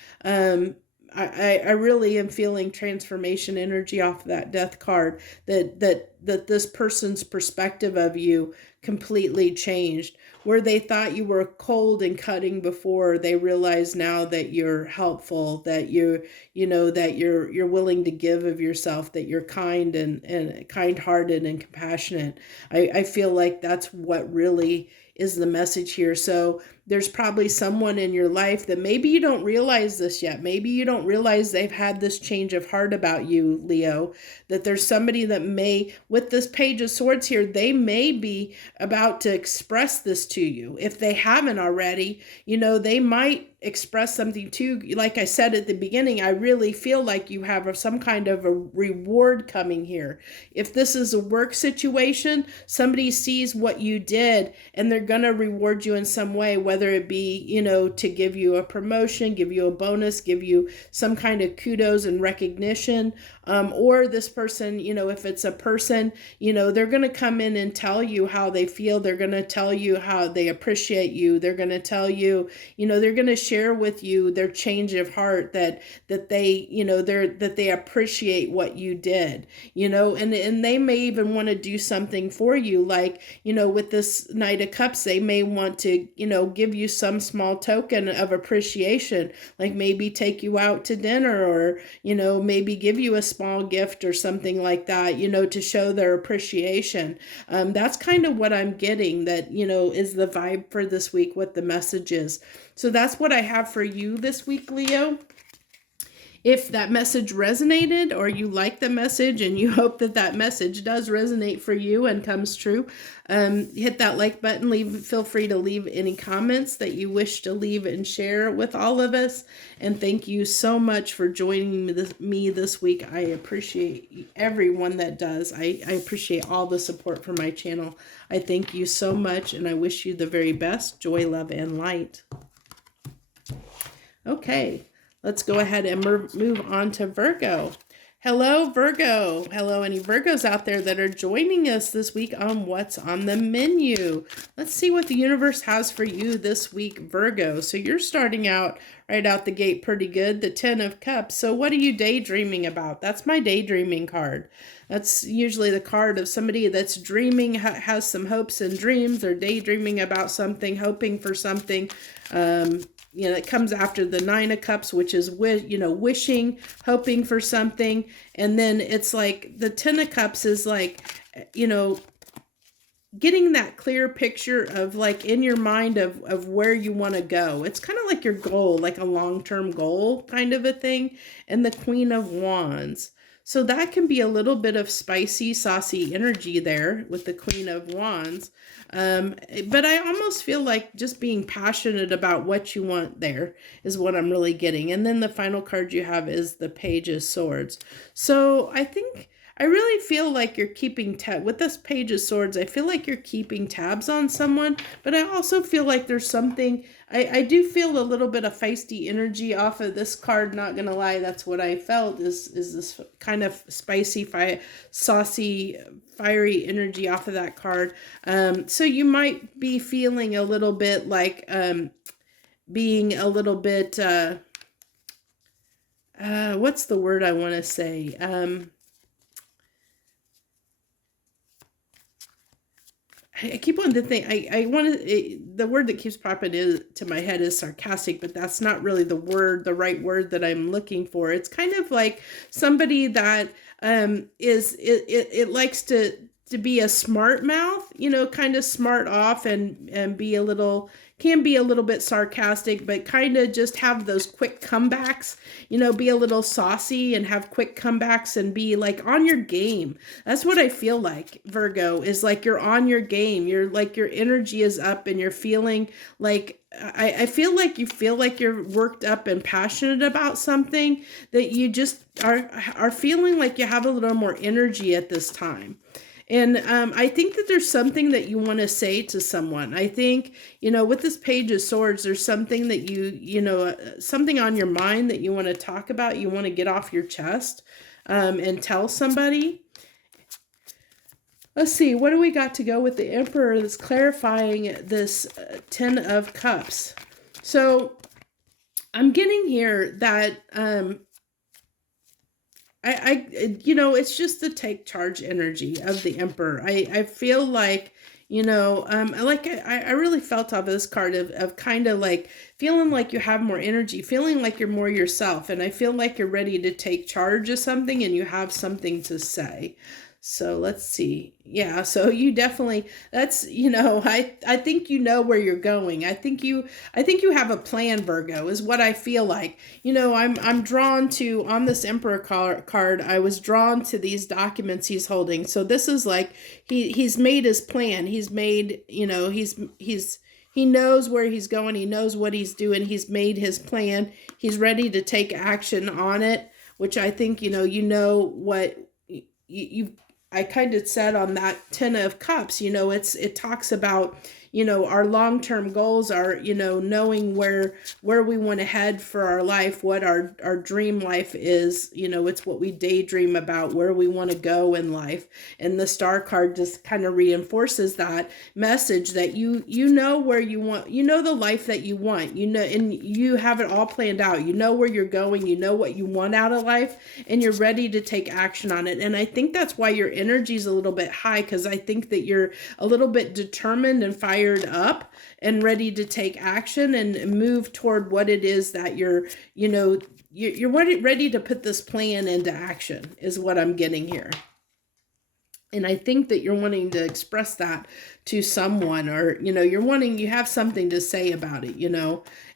I really am feeling transformation energy off of that Death card, that this person's perspective of you completely changed. Where they thought you were cold and cutting before, they realize now that you're helpful, that you're, you know, that you're willing to give of yourself, that you're kind and kind-hearted and compassionate. I feel like that's what really is the message here. So there's probably someone in your life that maybe you don't realize this yet. Maybe you don't realize they've had this change of heart about you, Leo, that there's somebody that may, with this Page of Swords here, they may be about to express this to you. If they haven't already, you know, they might express something to you. Like I said at the beginning, I really feel like you have some kind of a reward coming here. If this is a work situation, somebody sees what you did and they're going to reward you in some way, whether it be, you know, to give you a promotion, give you a bonus, give you some kind of kudos and recognition. Or this person, you know, if it's a person, you know, they're going to come in and tell you how they feel. They're going to tell you how they appreciate you. They're going to tell you, you know, they're going to share with you their change of heart, that they, you know, that they appreciate what you did, you know, and they may even want to do something for you. Like, you know, with this Knight of Cups, they may want to, you know, give you some small token of appreciation, like maybe take you out to dinner, or, you know, maybe give you a small gift or something like that, you know, to show their appreciation. That's kind of what I'm getting, that, you know, is the vibe for this week, what the message is. So that's what I have for you this week, Leo. If that message resonated, or you like the message and you hope that that message does resonate for you and comes true, hit that like button. Feel free to leave any comments that you wish to leave and share with all of us. And thank you so much for joining me this week. I appreciate everyone that does. I appreciate all the support for my channel. I thank you so much, and I wish you the very best. Joy, love, and light. Okay. Let's go ahead and move on to Virgo. Hello, Virgo. Hello, any Virgos out there that are joining us this week on What's on the Menu. Let's see what the universe has for you this week, Virgo. So you're starting out right out the gate pretty good, the 10 of Cups. So what are you daydreaming about? That's my daydreaming card. That's usually the card of somebody that's dreaming, has some hopes and dreams. They're daydreaming about something, hoping for something. You know, it comes after the 9 of Cups, which is, you know, wishing, hoping for something. And then it's like the 10 of Cups is like, you know, getting that clear picture of, like, in your mind of where you want to go. It's kind of like your goal, like a long-term goal kind of a thing. And the Queen of Wands. So that can be a little bit of spicy, saucy energy there with the Queen of Wands. But I almost feel like just being passionate about what you want there is what I'm really getting. And then the final card you have is the Page of Swords. So I really feel like you're keeping with this Page of Swords. I feel like you're keeping tabs on someone, but I also feel like there's something, I do feel a little bit of feisty energy off of this card. Not gonna lie, that's what I felt is this kind of spicy, saucy, fiery energy off of that card. So you might be feeling a little bit like being a little bit what's the word I want to say? I keep wanting to think, I want to, the word that keeps popping into my head is sarcastic, but that's not really the right word that I'm looking for. It's kind of like somebody that it likes to to be a smart mouth, kind of smart off and be a little, can be a little bit sarcastic, but kind of just have those quick comebacks, be a little saucy and have quick comebacks and be like on your game. That's what I feel like, Virgo, is like you're on your game. You're like, your energy is up and you're feeling like, I feel like you feel like you're worked up and passionate about something, that you just are feeling like you have a little more energy at this time. And I think that there's something that you want to say to someone. I think, with this Page of Swords, there's something that something on your mind that you want to talk about, you want to get off your chest and tell somebody. Let's see, what do we got to go with the Emperor that's clarifying this Ten of Cups? So I'm getting here that it's just the take charge energy of the Emperor. I feel like, I really felt off of this card of kind of like feeling like you have more energy, feeling like you're more yourself. And I feel like you're ready to take charge of something and you have something to say. So let's see. Yeah, so you definitely, that's, I think you know where you're going. I think you have a plan, Virgo, is what I feel like. I'm drawn to, on this Emperor card, I was drawn to these documents he's holding. So this is like, he's made his plan. He's made, he knows where he's going. He knows what he's doing. He's made his plan. He's ready to take action on it, which I think, what I kind of said on that Ten of Cups, it talks about, our long-term goals are, knowing where we want to head for our life, what our dream life is, it's what we daydream about, where we want to go in life. And the Star card just kind of reinforces that message that you know where you want, the life that you want, and you have it all planned out. You know where you're going, you know what you want out of life, and you're ready to take action on it. And I think that's why your energy is a little bit high, because I think that you're a little bit determined and fired up and ready to take action and move toward what it is that you're ready to put this plan into action, is what I'm getting here. And I think that you're wanting to express that to someone, or, you have something to say about it,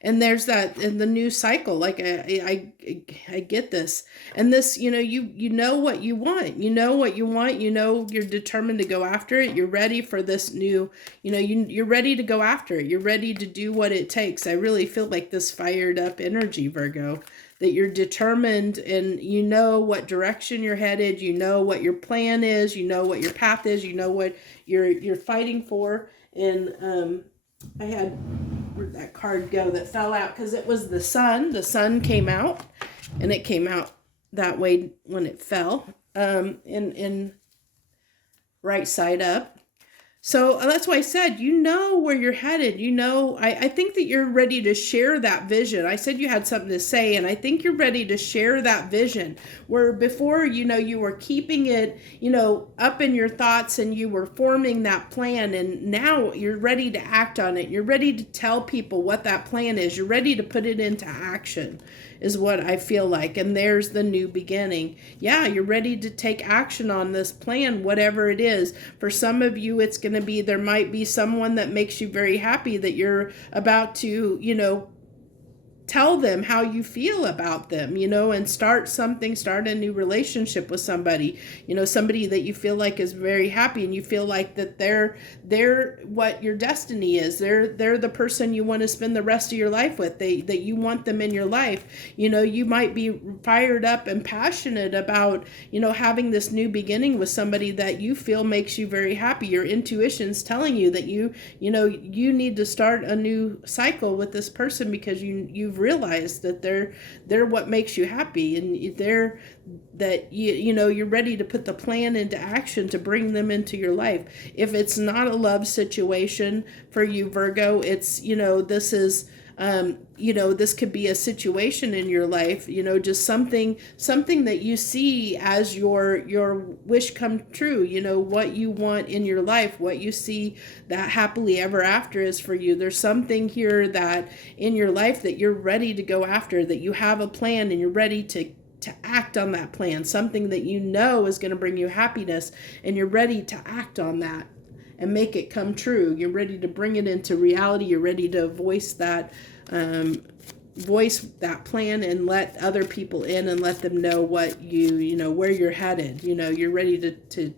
and there's that in the new cycle. Like I get this, and this, you know what you want, you're determined to go after it. You're ready for this new, you're ready to go after it. You're ready to do what it takes. I really feel like this fired up energy, Virgo, that you're determined and you know what direction you're headed, you know what your plan is, you know what your path is, you know what you're fighting for. And I had, where'd that card go that fell out? Because it was the sun. The sun came out, and it came out that way when it fell, in right side up. So that's why I said, where you're headed. I think that you're ready to share that vision. I said you had something to say, and I think you're ready to share that vision, where before, you were keeping it, up in your thoughts, and you were forming that plan, and now you're ready to act on it. You're ready to tell people what that plan is. You're ready to put it into action, is what I feel like. And there's the new beginning. Yeah, you're ready to take action on this plan, whatever it is. For some of you, it's going to be, there might be someone that makes you very happy that you're about to, tell them how you feel about them, and start a new relationship with somebody, somebody that you feel like is very happy, and you feel like that they're what your destiny is. They're the person you want to spend the rest of your life with. That you want them in your life. You might be fired up and passionate about, having this new beginning with somebody that you feel makes you very happy. Your intuition's telling you that you need to start a new cycle with this person, because you've realized that they're what makes you happy, and you're ready to put the plan into action to bring them into your life. If it's not a love situation for you, Virgo, it's this is this could be a situation in your life, just something that you see as your wish come true, what you want in your life, what you see that happily ever after is for you. There's something here that in your life that you're ready to go after, that you have a plan and you're ready to act on that plan, something that you know is going to bring you happiness, and you're ready to act on that and make it come true. You're ready to bring it into reality. You're ready to voice that plan and let other people in and let them know what you know, where you're headed. You know, you're ready to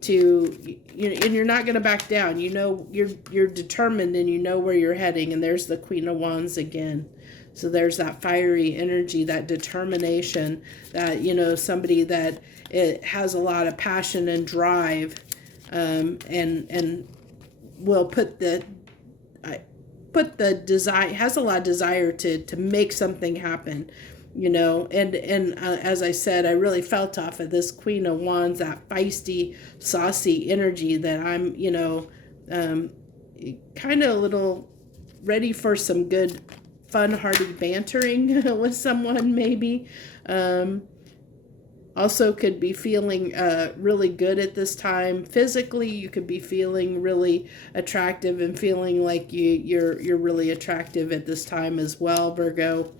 you know, and you're not going to back down. You know, you're determined, and you know where you're heading. And there's the Queen of Wands again. So there's that fiery energy, that determination, that, you know, somebody that it has a lot of passion and drive, and will put the desire, has a lot of desire to make something happen, you know. And as I said, I really felt off of this Queen of Wands, that feisty, saucy energy that I'm, you know, kind of a little ready for some good fun-hearty bantering with someone, maybe. Also could be feeling really good at this time. Physically, you could be feeling really attractive and feeling like you're really attractive at this time as well, Virgo.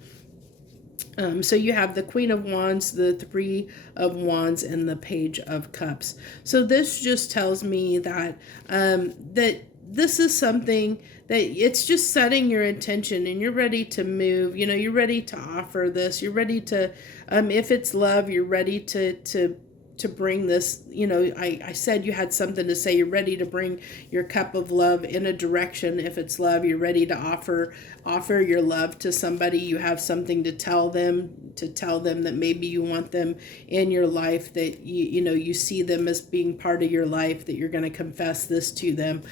So you have the Queen of Wands, the Three of Wands, and the Page of Cups. So this just tells me that that this is something that it's just setting your intention, and you're ready to move. You know, you're ready to offer this. You're ready to, if it's love, you're ready to bring this. You know, I said you had something to say. You're ready to bring your cup of love in a direction. If it's love, you're ready to offer your love to somebody. You have something to tell them that maybe you want them in your life, that you know, you see them as being part of your life, that you're going to confess this to them,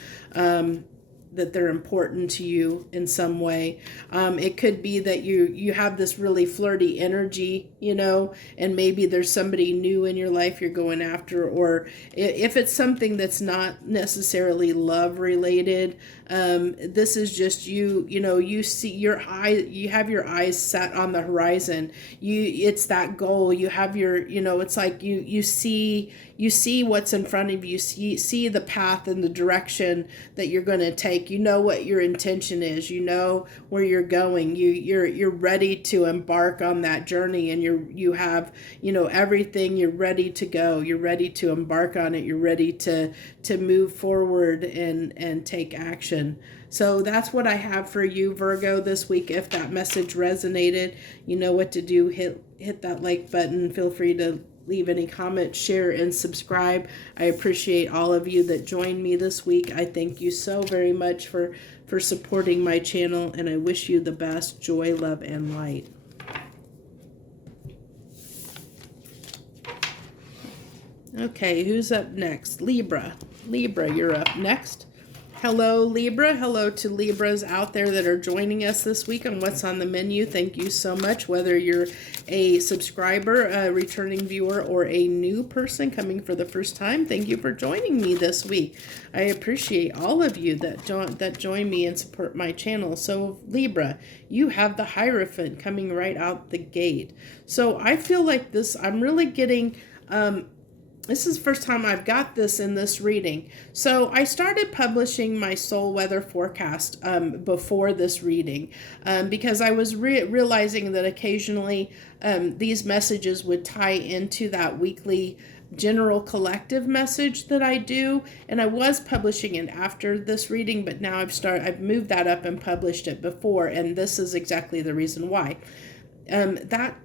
that they're important to you in some way. It could be that you have this really flirty energy, you know, and maybe there's somebody new in your life you're going after, or if it's something that's not necessarily love related, this is just you know, you see your you have your eyes set on the horizon. It's that goal. You have your, you know, it's like you see what's in front of you, see the path and the direction that you're going to take. You know what your intention is. You know where you're going. You're ready to embark on that journey, and you have, you know, everything. You're ready to go. You're ready to embark on it. You're ready to move forward and take action. So that's what I have for you, Virgo, this week. If that message resonated, you know what to do. Hit that like button. Feel free to leave any comments, share, and subscribe. I appreciate all of you that joined me this week. I thank you so very much for supporting my channel, and I wish you the best joy, love, and light. Okay, who's up next? Libra. Libra, you're up next. Hello, Libra. Hello to Libras out there that are joining us this week on What's on the Menu. Thank you so much. Whether you're a subscriber, a returning viewer, or a new person coming for the first time, thank you for joining me this week. I appreciate all of you that join me and support my channel. So, Libra, you have the Hierophant coming right out the gate. So I feel like this, I'm really getting... this is the first time I've got this in this reading. So I started publishing my soul weather forecast before this reading because I was realizing that occasionally these messages would tie into that weekly general collective message that I do, and I was publishing it after this reading, but now I've moved that up and published it before, and this is exactly the reason why. That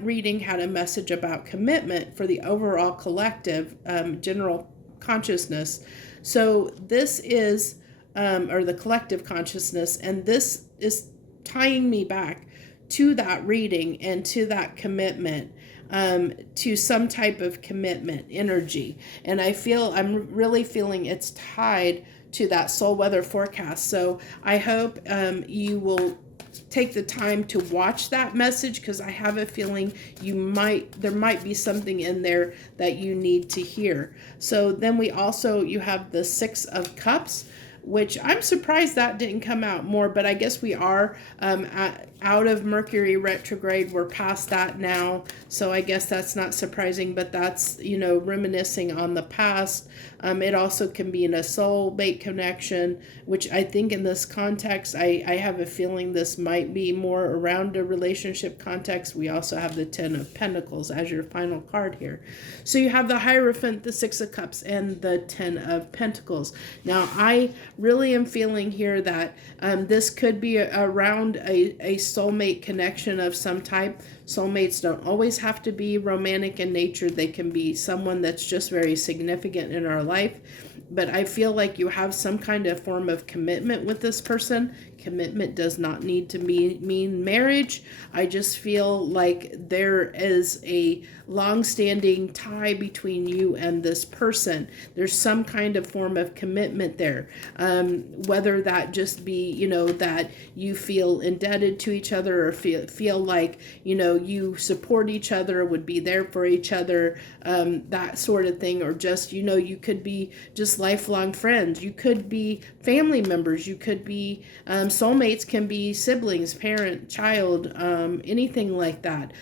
reading had a message about commitment for the overall collective general consciousness. So this is, or the collective consciousness, and this is tying me back to that reading and to that commitment, to some type of commitment energy. And I'm really feeling it's tied to that soul weather forecast. So I hope you will take the time to watch that message, because I have a feeling there might be something in there that you need to hear. So then you have the Six of Cups, which I'm surprised that didn't come out more, but I guess we are out of Mercury retrograde. We're past that now. So I guess that's not surprising, but that's, you know, reminiscing on the past. It also can be in a soulmate connection, which I think in this context, I have a feeling this might be more around a relationship context. We also have the 10 of Pentacles as your final card here. So you have the Hierophant, the 6 of Cups, and the 10 of Pentacles. Now, I really am feeling here that this could be around a soulmate connection of some type. Soulmates don't always have to be romantic in nature. They can be someone that's just very significant in our life. But I feel like you have some kind of form of commitment with this person. Commitment does not need to mean marriage. I just feel like there is a long-standing tie between you and this person. There's some kind of form of commitment there. Whether that just be, you know, that you feel indebted to each other, or feel like, you know, you support each other, would be there for each other, that sort of thing. Or just, you know, you could be just lifelong friends. You could be family members. You could be soulmates, can be siblings, parent, child, anything like that.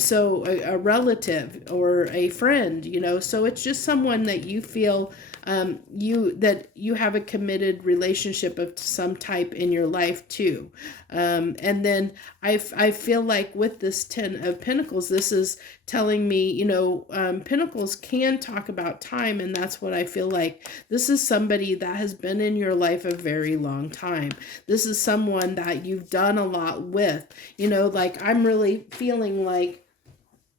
So a relative or a friend, you know, so it's just someone that you feel that you have a committed relationship of some type in your life too. And then I feel like with this 10 of Pentacles, this is telling me, you know, Pentacles can talk about time, and that's what I feel like. This is somebody that has been in your life a very long time. This is someone that you've done a lot with, you know, like I'm really feeling like,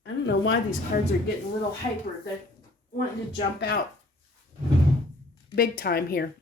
I don't know why these cards are getting a little hyper. They're wanting to jump out big time here.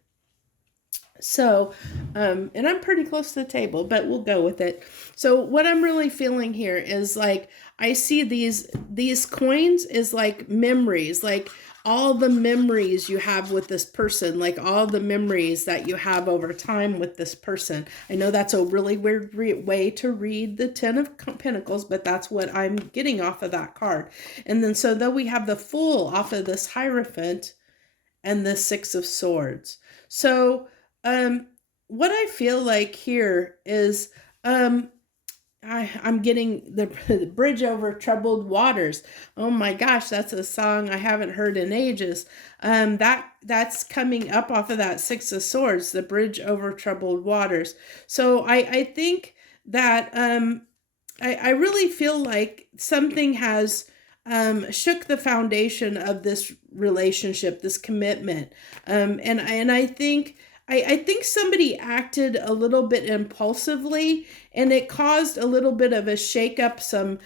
So, and I'm pretty close to the table, but we'll go with it. So what I'm really feeling here is like, I see these coins is like memories, like all the memories you have with this person, like all the memories that you have over time with this person. I know that's a really weird way to read the 10 of Pentacles, but that's what I'm getting off of that card. And then so then we have the Fool off of this Hierophant and the 6 of Swords. So what I feel like here is I'm getting the Bridge Over Troubled Waters. Oh my gosh, that's a song I haven't heard in ages. That's coming up off of that 6 of Swords, the Bridge Over Troubled Waters. So I think that I really feel like something has shook the foundation of this relationship, this commitment. And I think somebody acted a little bit impulsively, and it caused a little bit of a shakeup, some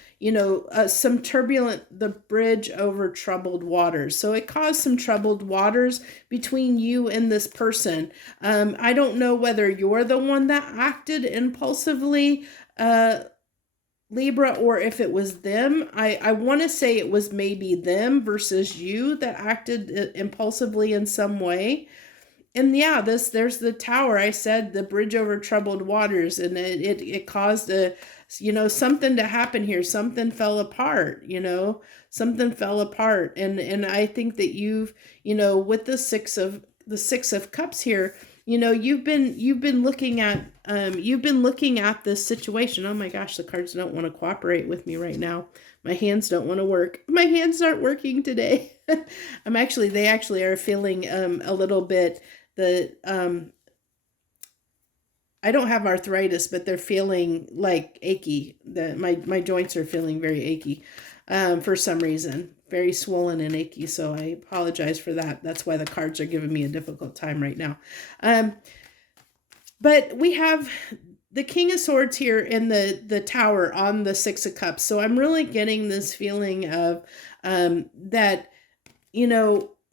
turbulent, the bridge over troubled waters. So it caused some troubled waters between you and this person. I don't know whether you're the one that acted impulsively, Libra, or if it was them. I want to say it was maybe them versus you that acted impulsively in some way. And yeah, there's the Tower. I said the bridge over troubled waters, and it caused something to happen here. Something fell apart, something fell apart. And I think that you've, with the six of Cups here, you've been looking at this situation. Oh my gosh, the cards don't want to cooperate with me right now. My hands don't want to work. My hands aren't working today. They actually are feeling a little bit I don't have arthritis, but they're feeling like achy. My joints are feeling very achy for some reason. Very swollen and achy, so I apologize for that. That's why the cards are giving me a difficult time right now. But we have the King of Swords here in the Tower on the 6 of Cups. So I'm really getting this feeling of that,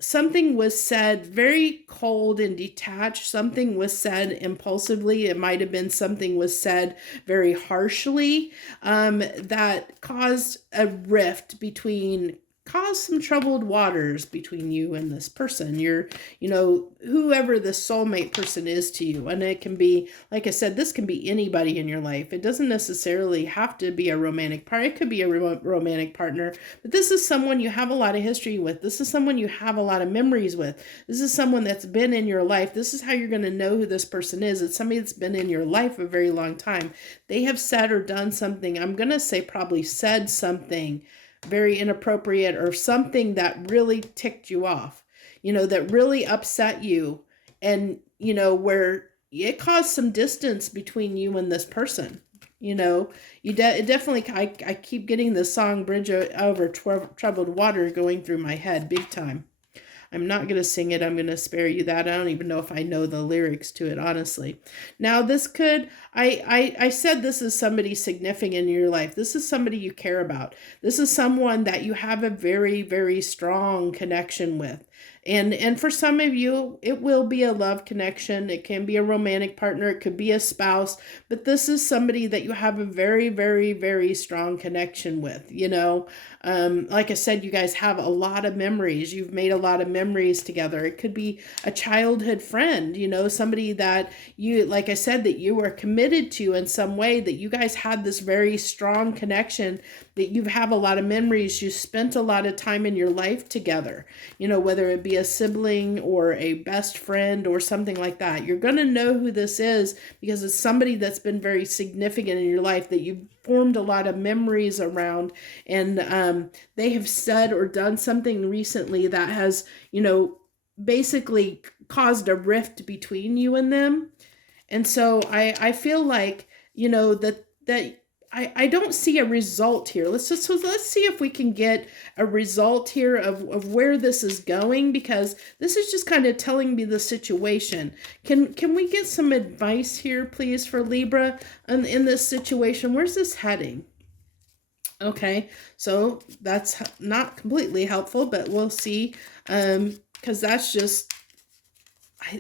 something was said very cold and detached. Something was said impulsively. It might have been something was said very harshly that caused a rift between cause some troubled waters between you and this person. You're, whoever this soulmate person is to you. And it can be, like I said, this can be anybody in your life. It doesn't necessarily have to be a romantic partner. It could be a romantic partner, but this is someone you have a lot of history with. This is someone you have a lot of memories with. This is someone that's been in your life. This is how you're going to know who this person is. It's somebody that's been in your life a very long time. They have said or done something, I'm going to say probably said something very inappropriate or something that really ticked you off, that really upset you, and, where it caused some distance between you and this person. It definitely, I keep getting the song Bridge Over Troubled Water going through my head big time. I'm not going to sing it. I'm going to spare you that. I don't even know if I know the lyrics to it, honestly. Now, this could, I said this is somebody significant in your life. This is somebody you care about. This is someone that you have a very, very strong connection with. And for some of you, it will be a love connection. It can be a romantic partner. It could be a spouse. But this is somebody that you have a very, very, very strong connection with. Like I said, you guys have a lot of memories. You've made a lot of memories together. It could be a childhood friend, somebody that you, like I said, that you were committed to in some way, that you guys had this very strong connection, that you have a lot of memories. You spent a lot of time in your life together, whether it be a sibling or a best friend or something like that. You're going to know who this is because it's somebody that's been very significant in your life, that you've formed a lot of memories around, and they have said or done something recently that has, basically caused a rift between you and them. And so I feel like, that I don't see a result here. Let's see if we can get a result here of where this is going, because this is just kind of telling me the situation. Can we get some advice here, please, for Libra in this situation? Where's this heading? Okay, so that's not completely helpful, but we'll see, because that's just,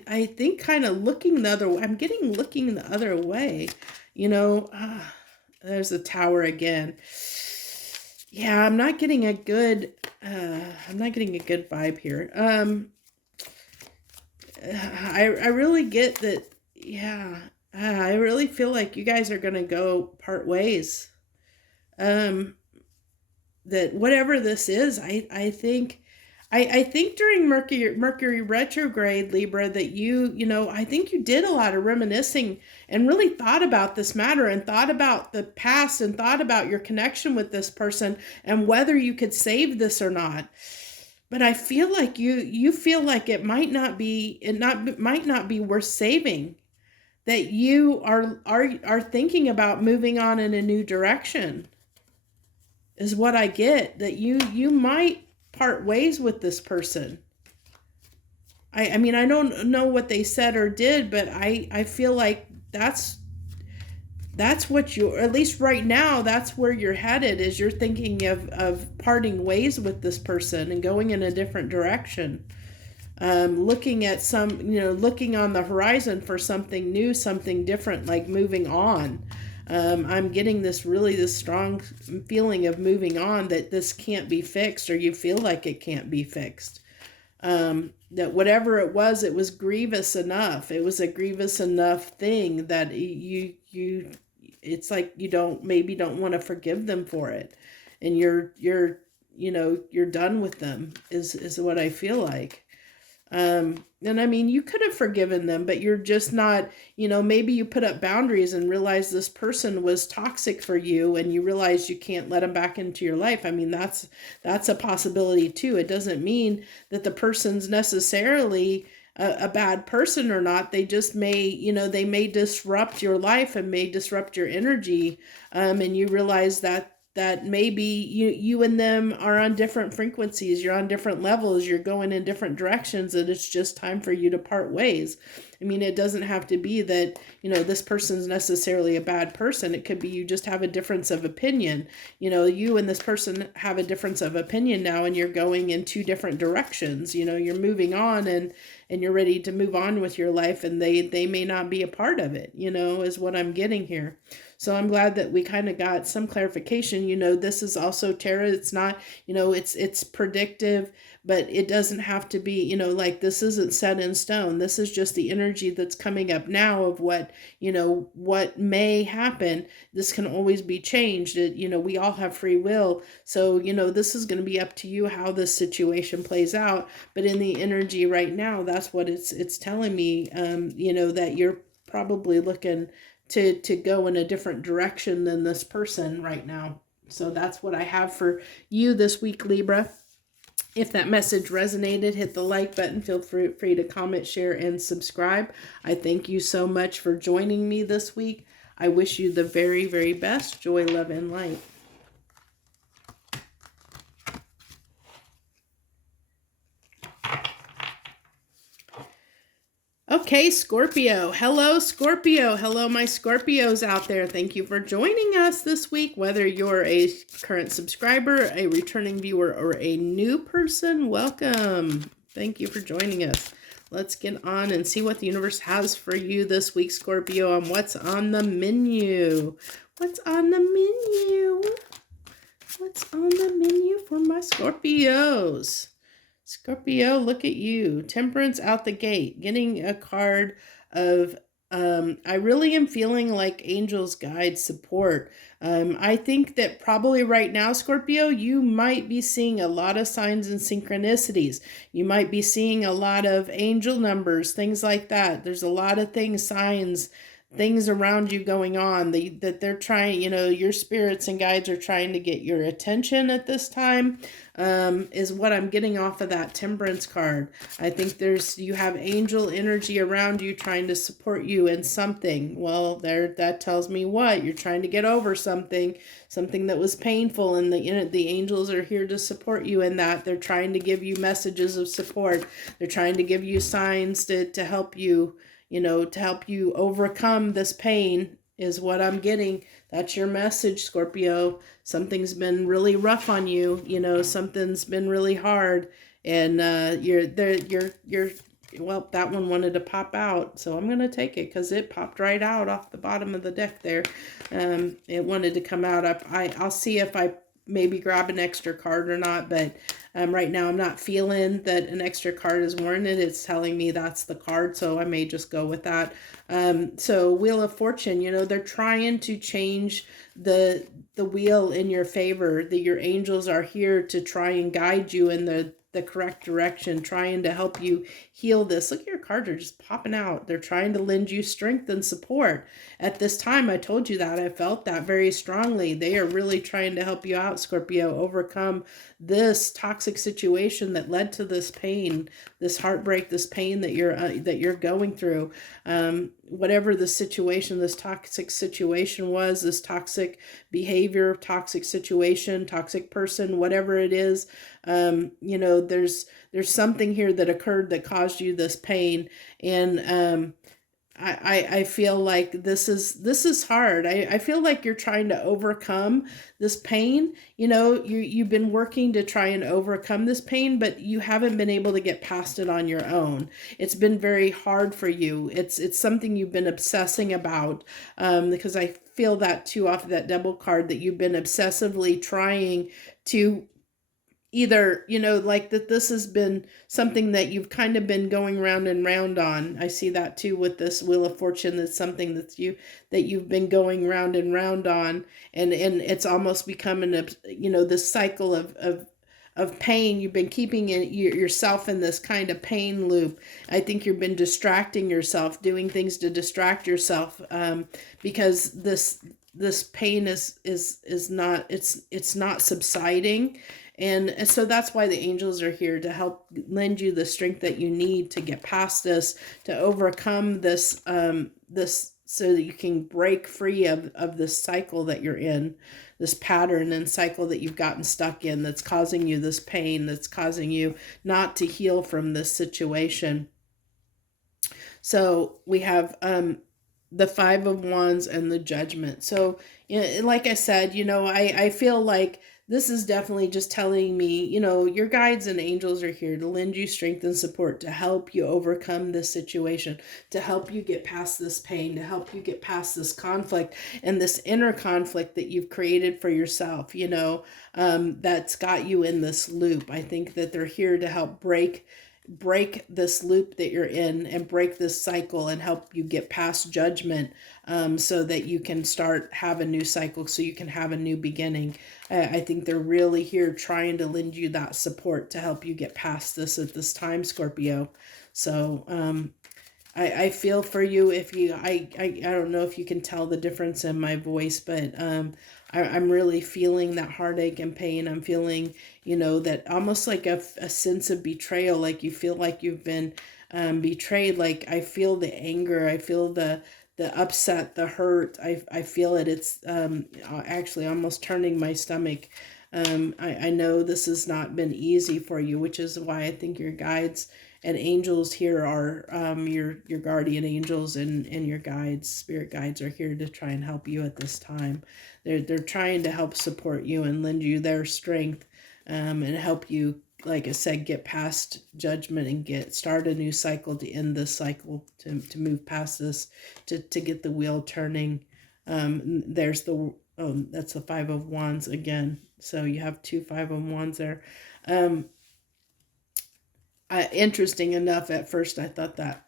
I think, kind of looking the other way. I'm looking the other way, there's the Tower again. Yeah, I'm not getting a good vibe here. I really get that. Yeah, I really feel like you guys are going to go part ways. That whatever this is, I think during Mercury retrograde, Libra, that I think you did a lot of reminiscing and really thought about this matter and thought about the past and thought about your connection with this person and whether you could save this or not. But I feel like you feel like it might not be worth saving, that you are thinking about moving on in a new direction, is what I get, that you might part ways with this person. I mean, I don't know what they said or did, but I feel like that's what you, at least right now, that's where you're headed, is you're thinking of parting ways with this person and going in a different direction. Looking at looking on the horizon for something new, something different, like moving on. I'm getting this strong feeling of moving on, that this can't be fixed, or you feel like it can't be fixed. That whatever it was grievous enough. It was a grievous enough thing that it's like you don't want to forgive them for it. And you're done with them is what I feel like. And I mean, you could have forgiven them, but you're just not, maybe you put up boundaries and realized this person was toxic for you, and you realize you can't let them back into your life. I mean, that's a possibility too. It doesn't mean that the person's necessarily a bad person or not. They just may, they may disrupt your life and may disrupt your energy. And you realize that maybe you and them are on different frequencies, you're on different levels, you're going in different directions, and it's just time for you to part ways. I mean, it doesn't have to be that, this person's necessarily a bad person. It could be you just have a difference of opinion. You and this person have a difference of opinion now, and you're going in two different directions. You're moving on, and and you're ready to move on with your life, and they may not be a part of it, is what I'm getting here. So I'm glad that we kind of got some clarification. This is also Tara. It's not, it's predictive, but it doesn't have to be, like this isn't set in stone. This is just the energy that's coming up now of what may happen. This can always be changed. We all have free will. So, this is going to be up to you how this situation plays out. But in the energy right now, that's what it's telling me, that you're probably looking to go in a different direction than this person right now. So that's what I have for you this week, Libra. If that message resonated, hit the like button. Feel free to comment, share, and subscribe. I thank you so much for joining me this week. I wish you the very, very best. Joy, love, and light. Okay, Scorpio. Hello, Scorpio. Hello, my Scorpios out there. Thank you for joining us this week. Whether you're a current subscriber, a returning viewer, or a new person, welcome. Thank you for joining us. Let's get on and see what the universe has for you this week, Scorpio, on what's on the menu. What's on the menu? What's on the menu for my Scorpios? Scorpio, look at you. Temperance out the gate. Getting a card of, I really am feeling like angels, guide, support. I think that probably right now, Scorpio, you might be seeing a lot of signs and synchronicities. You might be seeing a lot of angel numbers, things like that. There's a lot of things, signs, things around you going on that they're trying, your spirits and guides are trying to get your attention at this time, is what I'm getting off of that Temperance card. I think you have angel energy around you trying to support you in something. Well, that tells me what? You're trying to get over something that was painful, and the angels are here to support you in that. They're trying to give you messages of support. They're trying to give you signs to help you, to help you overcome this pain is what I'm getting. That's your message, Scorpio. Something's been really rough on you. Something's been really hard, and well, that one wanted to pop out, so I'm going to take it because it popped right out off the bottom of the deck there. It wanted to come out. I'll see if I maybe grab an extra card or not, but right now I'm not feeling that an extra card is warranted. It's telling me that's the card, so I may just go with that. So Wheel of Fortune, they're trying to change the wheel in your favor. That your angels are here to try and guide you in the correct direction, trying to help you heal this. Look at your cards are just popping out. They're trying to lend you strength and support. At this time, I told you that. I felt that very strongly. They are really trying to help you out, Scorpio, overcome this toxic situation that led to this pain, this heartbreak, this pain that you're going through. Whatever the situation, this toxic situation was, this toxic behavior, toxic situation, toxic person, whatever it is, there's something here that occurred that caused you this pain. And I feel like this is hard. I feel like you're trying to overcome this pain. You've been working to try and overcome this pain, but you haven't been able to get past it on your own. It's been very hard for you. It's something you've been obsessing about, because I feel that too off of that double card, that you've been obsessively trying to either, like that this has been something that you've kind of been going round and round on. I see that too with this Wheel of Fortune. That's something that you've been going round and round on, and it's almost becoming this cycle of pain. You've been keeping yourself in this kind of pain loop. I think you've been distracting yourself, doing things to distract yourself, because this pain is not subsiding. And so that's why the angels are here to help lend you the strength that you need to get past this, to overcome this, so that you can break free of this cycle that you're in, this pattern and cycle that you've gotten stuck in, that's causing you this pain, that's causing you not to heal from this situation. So we have the Five of Wands and the Judgment. So, like I said, I feel like this is definitely just telling me, you know, your guides and angels are here to lend you strength and support, to help you overcome this situation, to help you get past this pain, to help you get past this conflict and this inner conflict that you've created for yourself, you know, that's got you in this loop. I think that they're here to help break this loop that you're in and break this cycle and help you get past judgment, so that you can have a new cycle, so you can have a new beginning. I think they're really here trying to lend you that support to help you get past this at this time, Scorpio. So I feel for you. If you, I don't know if you can tell the difference in my voice, but I'm really feeling that heartache and pain. I'm feeling, you know, that almost like a sense of betrayal, like you feel like you've been betrayed. Like I feel the anger, I feel the upset, the hurt. I feel it. It's actually almost turning my stomach. I know this has not been easy for you, which is why I think your guides and angels here are your guardian angels and your guides, spirit guides are here to try and help you at this time. They're trying to help support you and lend you their strength, and help you, like I said, get past judgment and start a new cycle, to end this cycle, to move past this, to get the wheel turning. There's the, oh, that's the Five of Wands again. So you have two Five of Wands there. Interesting enough, at first I thought that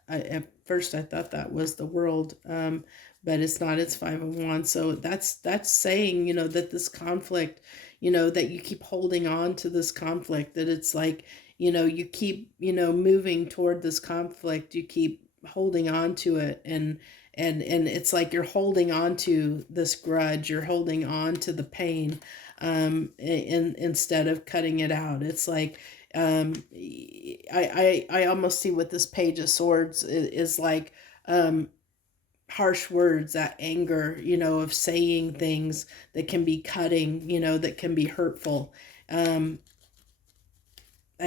was the World, but it's not. It's Five of Wands. So that's saying, you know, that this conflict, you know, that you keep holding on to this conflict, that it's like, you know, you keep, you know, moving toward this conflict, you keep holding on to it, and it's like you're holding on to this grudge, you're holding on to the pain, instead of cutting it out. It's like, I almost see what this Page of Swords is like, harsh words, that anger, you know, of saying things that can be cutting, you know, that can be hurtful. I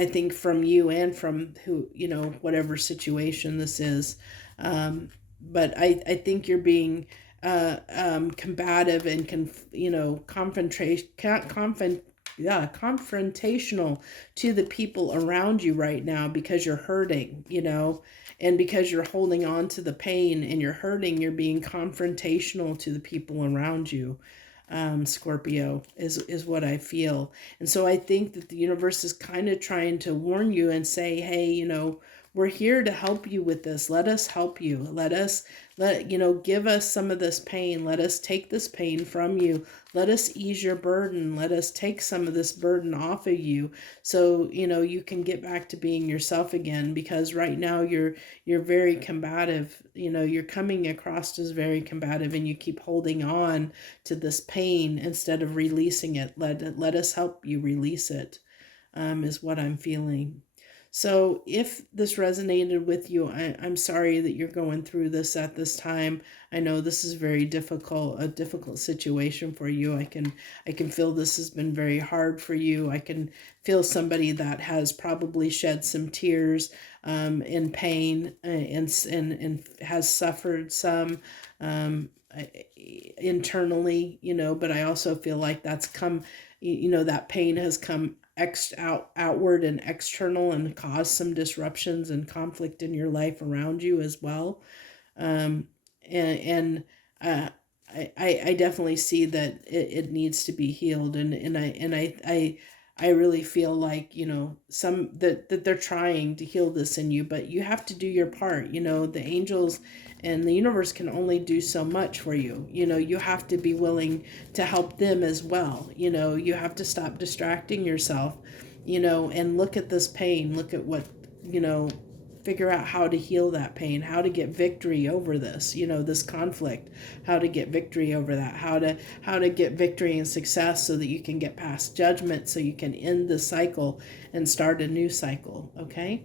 think from you and from who, you know, whatever situation this is. But I think you're being combative and confrontational to the people around you right now, because you're hurting, you know, and because you're holding on to the pain and you're hurting, you're being confrontational to the people around you. Scorpio is what I feel. And so I think that the universe is kind of trying to warn you and say, hey, you know, we're here to help you with this. Let us help you. Give us some of this pain. Let us take this pain from you. Let us ease your burden. Let us take some of this burden off of you, so, you know, you can get back to being yourself again, because right now you're very combative. You know, you're coming across as very combative, and you keep holding on to this pain instead of releasing it. Let us help you release it, is what I'm feeling. So if this resonated with you, I'm sorry that you're going through this at this time. I know this is very difficult, a difficult situation for you. I can feel this has been very hard for you. I can feel somebody that has probably shed some tears, in pain, and has suffered some, internally, you know, but I also feel like that's come, you know, that pain has come outward and external, and cause some disruptions and conflict in your life around you as well. I definitely see that it needs to be healed, and I really feel like, you know, that they're trying to heal this in you, but you have to do your part. You know, the angels and the universe can only do so much for you. You know, you have to be willing to help them as well. You know, you have to stop distracting yourself, you know, and look at this pain, look at what, you know, figure out how to heal that pain, how to get victory over this, you know, this conflict, how to get victory over that, how to get victory and success, so that you can get past judgment, so you can end the cycle and start a new cycle. Okay.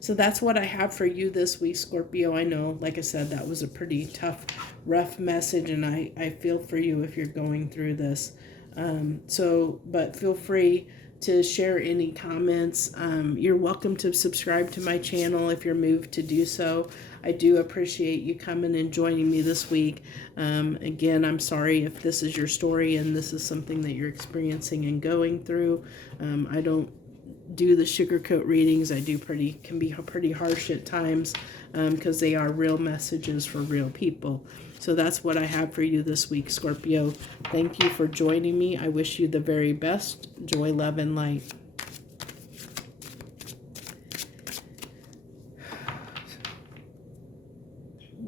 So that's what I have for you this week, Scorpio. I know, like I said, that was a pretty tough, rough message, and I feel for you if you're going through this. But feel free to share any comments. You're welcome to subscribe to my channel if you're moved to do so. I do appreciate you coming and joining me this week. Again, I'm sorry if this is your story and this is something that you're experiencing and going through. I don't do the sugarcoat readings. I do can be pretty harsh at times because they are real messages for real people. So that's what I have for you this week, Scorpio. Thank you for joining me. I wish you the very best. Joy, love, and light.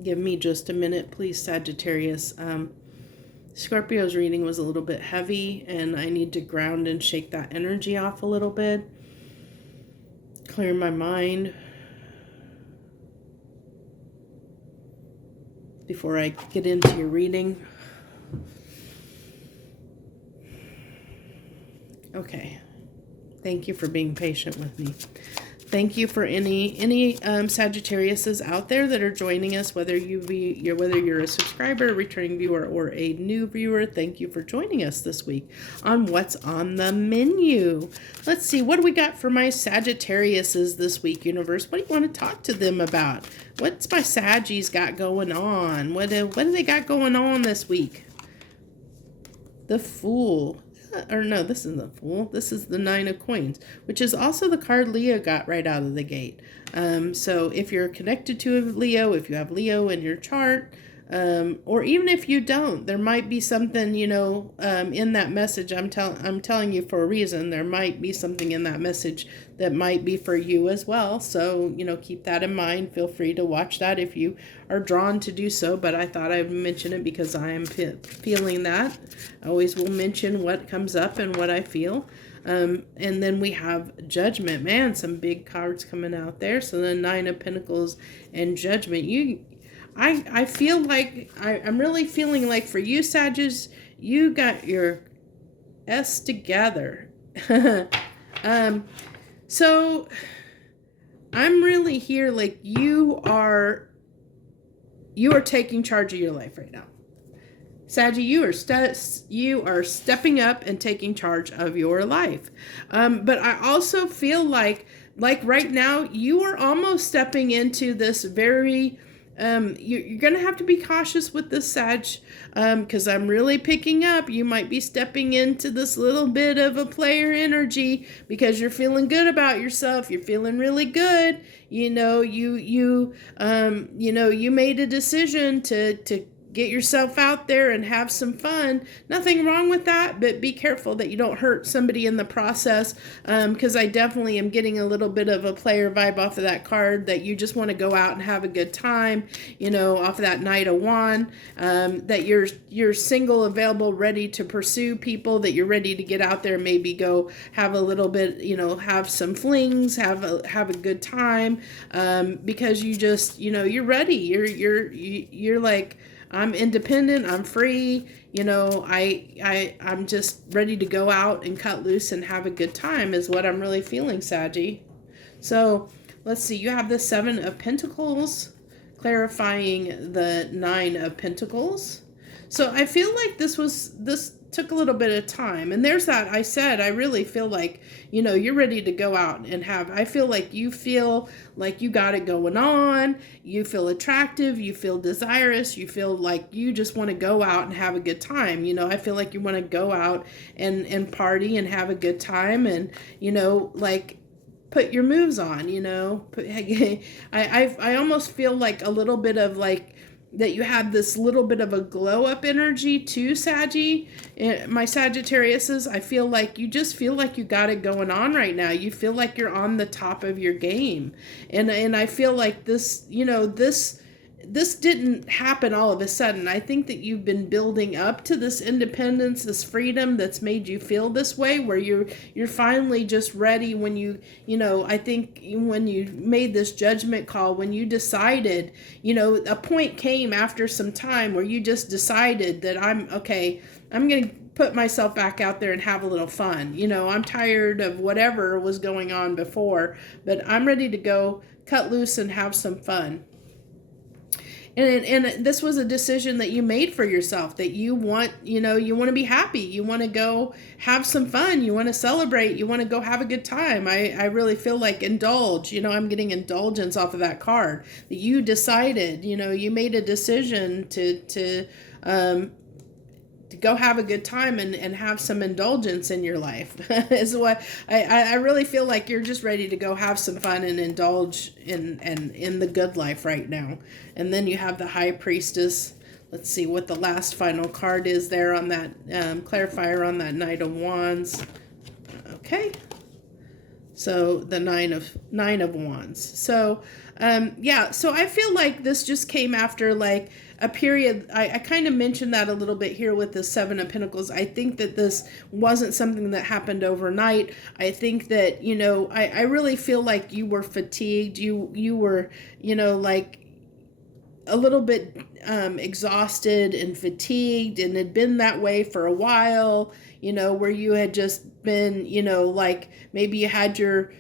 Give me just a minute, please, Sagittarius. Scorpio's reading was a little bit heavy, and I need to ground and shake that energy off a little bit. Clear my mind before I get into your reading. Okay. Thank you for being patient with me. Thank you for any Sagittariuses out there that are joining us, whether you're a subscriber, a returning viewer, or a new viewer. Thank you for joining us this week on What's on the Menu. Let's see, what do we got for my Sagittariuses this week, universe? What do you want to talk to them about? What's my Saggies got going on? What do they got going on this week? The Fool. Or no, this isn't the Fool. This is the Nine of Coins, which is also the card Leo got right out of the gate. So if you're connected to a Leo, if you have Leo in your chart, or even if you don't, there might be something, in that message. I'm telling you for a reason. There might be something in that message that might be for you as well. So, keep that in mind. Feel free to watch that if you are drawn to do so. But I thought I'd mention it because I am feeling that. I always will mention what comes up and what I feel. And then we have Judgment. Man, some big cards coming out there. So the Nine of Pentacles and Judgment. I feel like, I'm really feeling like for you, Sagittarius, you got your S together. So I'm really here like you are taking charge of your life right now. Saggy, you are stepping up and taking charge of your life. But I also feel like right now you are almost stepping into this very... you're going to have to be cautious with this, Sag, because I'm really picking up. You might be stepping into this little bit of a player energy because you're feeling good about yourself. You're feeling really good. You made a decision to get yourself out there and have some fun. Nothing wrong with that, but be careful that you don't hurt somebody in the process, because I definitely am getting a little bit of a player vibe off of that card, that you just want to go out and have a good time, off of that Knight of Wand, that you're single, available, ready to pursue people, that you're ready to get out there, maybe go have a little bit, have some flings, have a good time, because you just, you're ready. You're like, I'm independent, I'm free, I'm just ready to go out and cut loose and have a good time is what I'm really feeling, Saggy. So let's see, you have the Seven of Pentacles, clarifying the Nine of Pentacles. So I feel like this took a little bit of time. And there's that, I said, I really feel like, you're ready to go out and I feel like you got it going on. You feel attractive. You feel desirous. You feel like you just want to go out and have a good time. I feel like you want to go out and party and have a good time and, put your moves on, I almost feel like a little bit of that you have this little bit of a glow up energy too, Saggy. My Sagittariuses, I feel like you just feel like you got it going on right now. You feel like you're on the top of your game. And I feel like this didn't happen all of a sudden. I think that you've been building up to this independence, this freedom that's made you feel this way, where you're finally just ready when I think when you made this judgment call, when you decided, a point came after some time where you just decided that I'm going to put myself back out there and have a little fun. I'm tired of whatever was going on before, but I'm ready to go cut loose and have some fun. and this was a decision that you made for yourself, that you want, you want to be happy, you want to go have some fun, you want to celebrate, you want to go have a good time. I really feel like indulge, I'm getting indulgence off of that card, that you decided, you made a decision to go have a good time and have some indulgence in your life. Is what I really feel like you're just ready to go have some fun and indulge in the good life right now. And then you have the High Priestess. Let's see what the last final card is there on that clarifier on that Knight of Wands. Okay. So the Nine of Wands. So yeah, so I feel like this just came after like a period. I kind of mentioned that a little bit here with the Seven of Pentacles. I think that this wasn't something that happened overnight. I think that, I really feel like you were fatigued. You were, like a little bit exhausted and fatigued, and had been that way for a while, where you had just been, like maybe you had your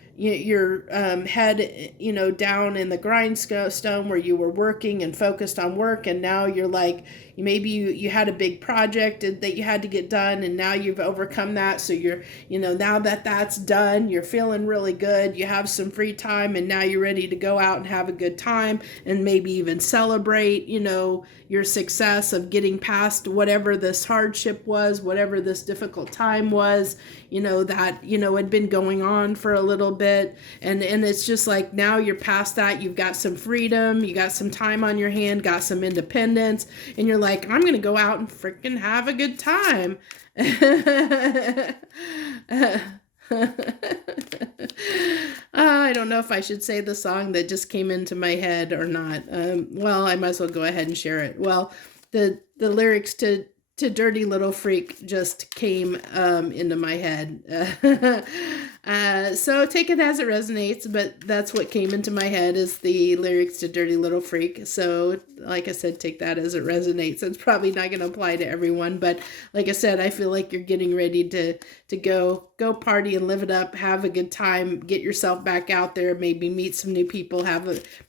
head, down in the grindstone where you were working and focused on work. And now you're like, maybe you had a big project that you had to get done, and now you've overcome that. So you're, now that that's done, you're feeling really good. You have some free time, and now you're ready to go out and have a good time, and maybe even celebrate, your success of getting past whatever this hardship was, whatever this difficult time was, that, had been going on for a little bit. And it's just like, now you're past that. You've got some freedom, you got some time on your hand, got some independence, and you're like, I'm going to go out and freaking have a good time. I don't know if I should say the song that just came into my head or not. Well, I might as well go ahead and share it. Well, the lyrics to Dirty Little Freak just came into my head. So take it as it resonates, but that's what came into my head, is the lyrics to Dirty Little Freak. So like I said, take that as it resonates. It's probably not going to apply to everyone, but like I said, I feel like you're getting ready to go party and live it up, have a good time, get yourself back out there, maybe meet some new people,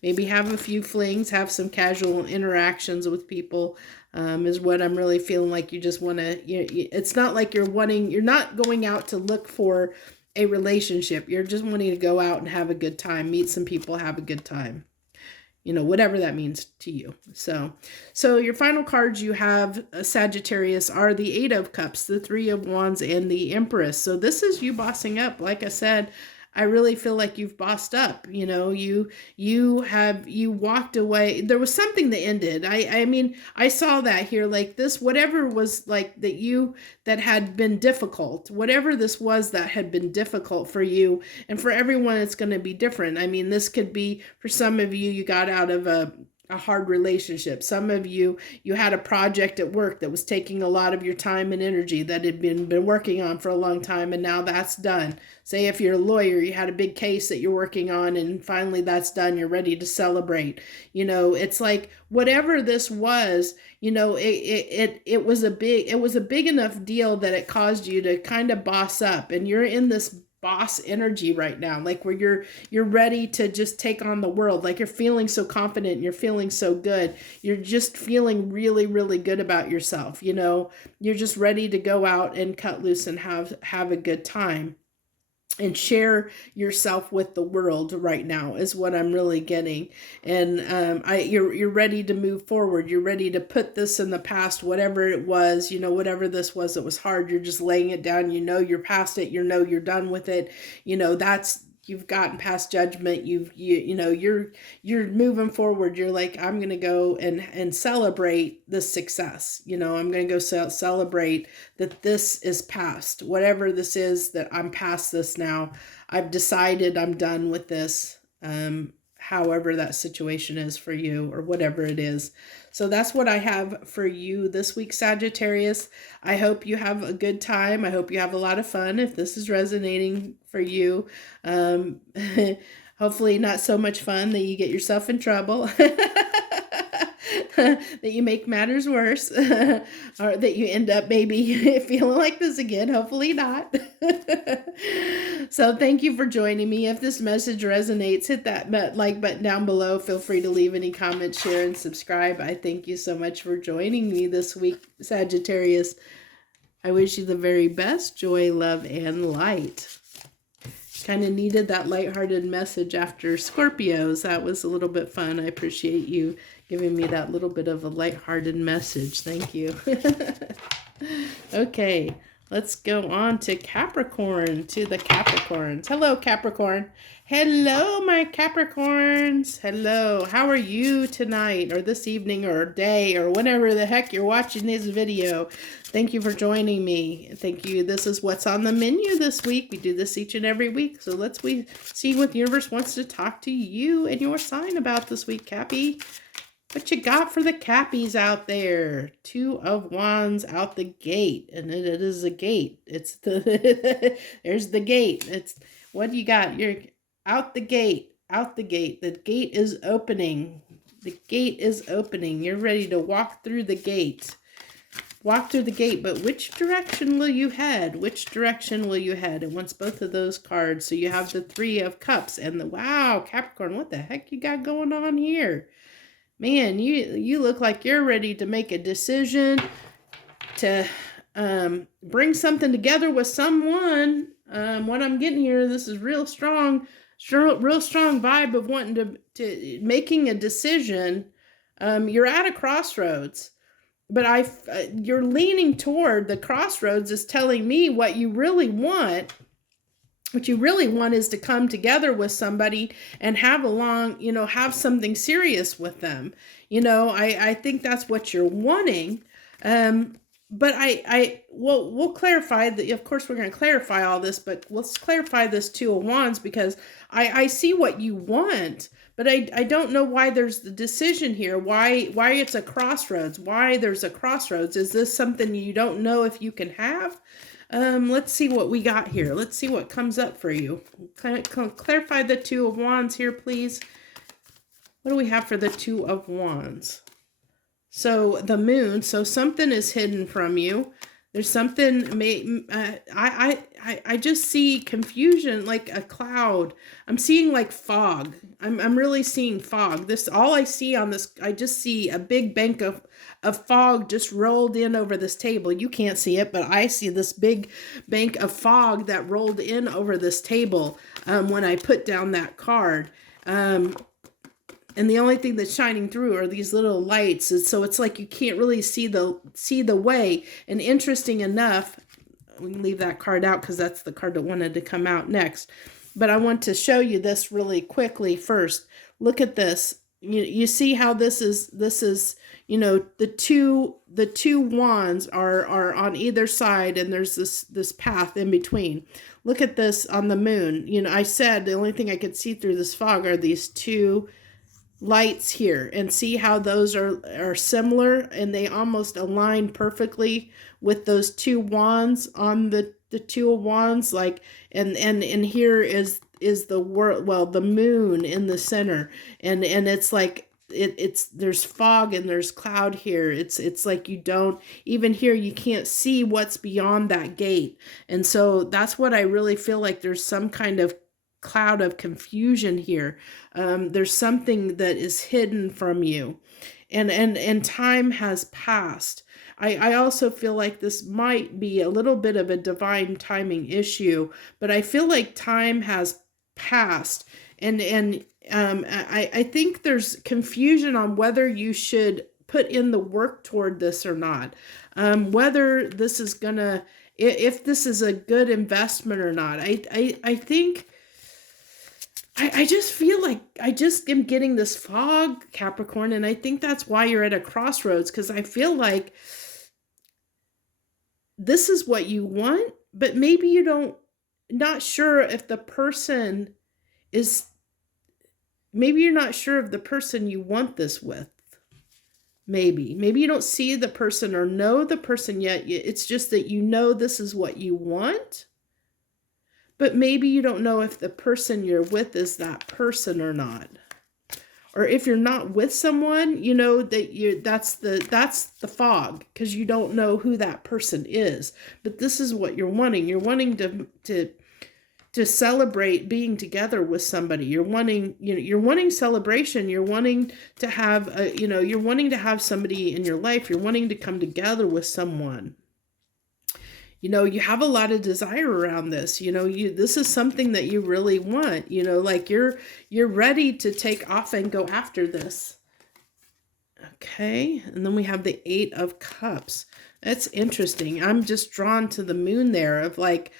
maybe have a few flings, have some casual interactions with people. Is what I'm really feeling like. You just want to, it's not like you're not going out to look for a relationship. You're just wanting to go out and have a good time, meet some people, have a good time, whatever that means to you. So your final cards you have, Sagittarius, are the Eight of Cups, the Three of Wands, and the Empress. So this is you bossing up. Like I said, I really feel like you've bossed up. You walked away. There was something that ended. I mean, I saw that here, like this, whatever was like that had been difficult, whatever this was that had been difficult for you, and for everyone, it's going to be different. I mean, this could be, for some of you got out of a hard relationship. Some of you had a project at work that was taking a lot of your time and energy that had been working on for a long time, and now that's done. Say if you're a lawyer, you had a big case that you're working on, and finally that's done. You're ready to celebrate. It's like whatever this was, it was a big enough deal that it caused you to kind of boss up, and you're in this boss energy right now, like where you're ready to just take on the world. Like you're feeling so confident, you're feeling so good, you're just feeling really, really good about yourself. You're just ready to go out and cut loose and have a good time and share yourself with the world right now, is what I'm really getting. And you're ready to move forward. You're ready to put this in the past, whatever it was, whatever this was that was hard. You're just laying it down. You're past it. You're done with it. You've gotten past judgment. You're moving forward. You're like, I'm going to go and celebrate this success. I'm going to go celebrate that this is past, whatever this is, that I'm past this now. I've decided I'm done with this. However that situation is for you, or whatever it is. So that's what I have for you this week, Sagittarius. I hope you have a good time. I hope you have a lot of fun if this is resonating for you. Hopefully not so much fun that you get yourself in trouble. that you make matters worse, or that you end up maybe feeling like this again. Hopefully not. So thank you for joining me. If this message resonates, hit that like button down below. Feel free to leave any comments, share, and subscribe. I thank you so much for joining me this week, Sagittarius. I wish you the very best joy, love, and light. Kind of needed that lighthearted message after Scorpios. That was a little bit fun. I appreciate you giving me that little bit of a lighthearted message. Thank you. Okay, let's go on to Capricorn, to the Capricorns. Hello, Capricorn. Hello, my Capricorns. Hello. How are you tonight or this evening or day or whenever the heck you're watching this video? Thank you for joining me. Thank you. This is what's on the menu this week. We do this each and every week. So let's see what the universe wants to talk to you and your sign about this week, Cappy. What you got for the Cappies out there? Two of Wands out the gate. And it is a gate. It's the there's the gate. It's what do you got? You're out the gate. Out the gate. The gate is opening. The gate is opening. You're ready to walk through the gate. Walk through the gate, but which direction will you head? Which direction will you head? It wants both of those cards. So you have the Three of Cups and the, wow, Capricorn, what the heck you got going on here? Man, you look like you're ready to make a decision, to bring something together with someone. What I'm getting here, this is real strong vibe of wanting to making a decision. You're at a crossroads. But you're leaning toward the crossroads is telling me what you really want. What you really want is to come together with somebody and have have something serious with them. I think that's what you're wanting. But we'll clarify that. Of course, we're going to clarify all this, but let's clarify this Two of Wands because I see what you want. But I don't know why there's the decision here, why it's a crossroads, why there's a crossroads. Is this something you don't know if you can have? Let's see what we got here. Let's see what comes up for you. Clarify the Two of Wands here, please. What do we have for the Two of Wands? So the Moon, so something is hidden from you. There's something, I just see confusion, like a cloud. I'm seeing like fog. I'm really seeing fog. All I see on this, I just see a big bank of fog just rolled in over this table. You can't see it, but I see this big bank of fog that rolled in over this table when I put down that card. And the only thing that's shining through are these little lights. And so it's like you can't really see the way. And interesting enough, we can leave that card out because that's the card that wanted to come out next. But I want to show you this really quickly first. Look at this. You see how this is the two wands are on either side, and there's this path in between. Look at this on the Moon. I said the only thing I could see through this fog are these two lights here, and see how those are similar, and they almost align perfectly with those two wands on the Two of Wands, like and here is the world, well, the Moon in the center, and it's like it's there's fog and there's cloud here. It's like you don't even here, you can't see what's beyond that gate. And so that's what I really feel like. There's some kind of cloud of confusion here. There's something that is hidden from you, and time has passed. I also feel like this might be a little bit of a divine timing issue, but I feel like time has passed, and I think there's confusion on whether you should put in the work toward this or not, whether this is gonna, if this is a good investment or not. I think I just feel like I just am getting this fog, Capricorn, and I think that's why you're at a crossroads, because I feel like this is what you want, but maybe you don't, not sure if the person is, maybe you're not sure of the person you want this with. Maybe you don't see the person or know the person yet. It's just that this is what you want. But maybe you don't know if the person you're with is that person or not. or if you're not with someone, you know, that's the fog, because you don't know who that person is. But this is what you're wanting. You're wanting to celebrate being together with somebody. You're wanting, you know, you're wanting celebration. You're wanting to have you know, you're wanting to have somebody in your life. You're wanting to come together with someone. You know, you have a lot of desire around this. You know, this is something that you really want. You know, like you're ready to take off and go after this. Okay, and then we have the 8 of Cups. That's interesting. I'm just drawn to the moon there, of like,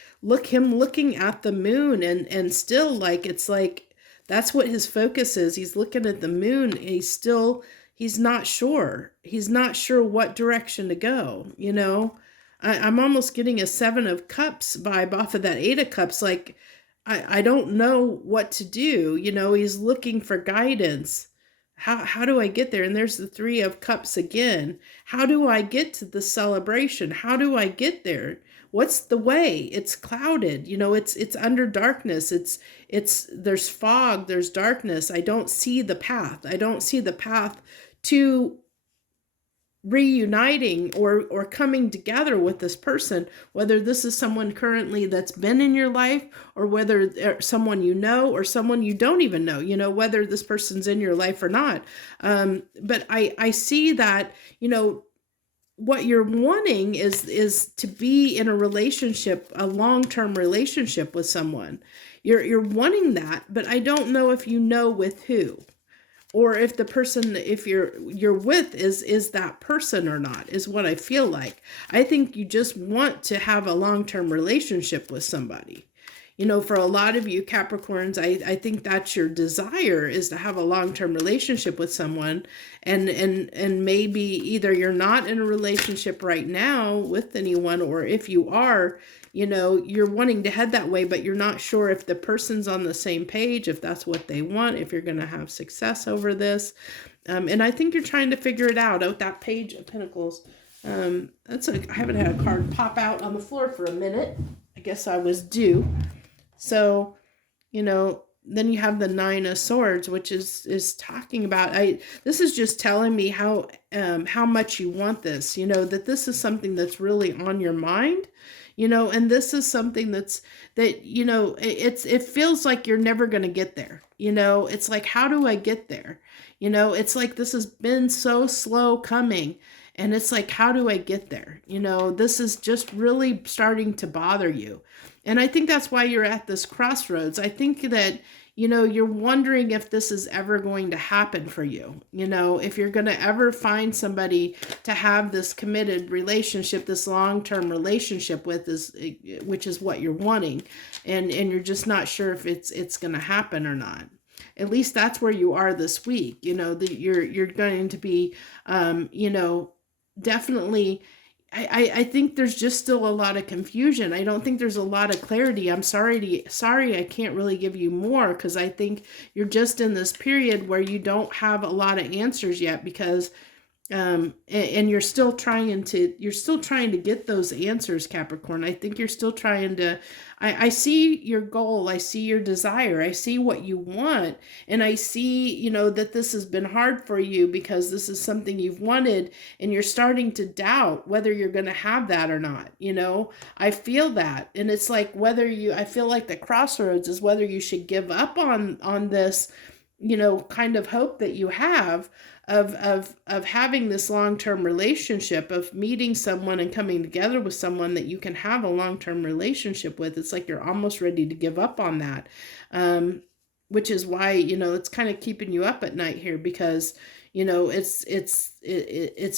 him looking at the moon, and still, like, it's like that's what his focus is. He's looking at the moon. He's not sure. He's not sure what direction to go, you know. I'm almost getting a 7 of Cups vibe off of that 8 of Cups. Like, I don't know what to do. You know, he's looking for guidance. How do I get there? And there's the 3 of Cups again. How do I get to the celebration? How do I get there? What's the way? It's clouded. You know, it's under darkness. There's fog, there's darkness. I don't see the path. I don't see the path to reuniting or coming together with this person, whether this is someone currently that's been in your life, or whether someone you know, or someone you don't even know, you know, whether this person's in your life or not. But I see that, you know, what you're wanting is to be in a relationship, a long-term relationship with someone. You're wanting that, but I don't know if you know with who. Or if the person, if you're with is that person or not, is what I feel like. I think you just want to have a long-term relationship with somebody. You know, for a lot of you Capricorns, I think that's your desire, is to have a long-term relationship with someone. And maybe either you're not in a relationship right now with anyone, or if you are, you know, you're wanting to head that way, but you're not sure if the person's on the same page, if that's what they want, if you're going to have success over this. And I think you're trying to figure it out that Page of Pentacles. I haven't had a card pop out on the floor for a minute. I guess I was due. So, you know, then you have the 9 of Swords, which is talking about, this is just telling me how much you want this, you know, that this is something that's really on your mind, you know, and this is something that, you know, it feels like you're never going to get there. You know, it's like, how do I get there? You know, it's like, this has been so slow coming, and it's like, how do I get there? You know, this is just really starting to bother you. And I think that's why you're at this crossroads. I think that, you know, you're wondering if this is ever going to happen for you. You know, if you're going to ever find somebody to have this committed relationship, this long-term relationship with, which is what you're wanting. And you're just not sure if it's going to happen or not. At least that's where you are this week. You know, that you're going to be, you know, definitely, I think there's just still a lot of confusion. I don't think there's a lot of clarity. I'm sorry I can't really give you more, because I think you're just in this period where you don't have a lot of answers yet, because and you're still trying to get those answers, Capricorn. I think you're still trying to, I see your goal. I see your desire. I see what you want. And I see, you know, that this has been hard for you, because this is something you've wanted, and you're starting to doubt whether you're going to have that or not. You know, I feel that. And it's like, I feel like the crossroads is whether you should give up on this, you know, kind of hope that you have of having this long-term relationship, of meeting someone and coming together with someone that you can have a long-term relationship with. It's like you're almost ready to give up on that, which is why, you know, it's kind of keeping you up at night here, because, you know, it's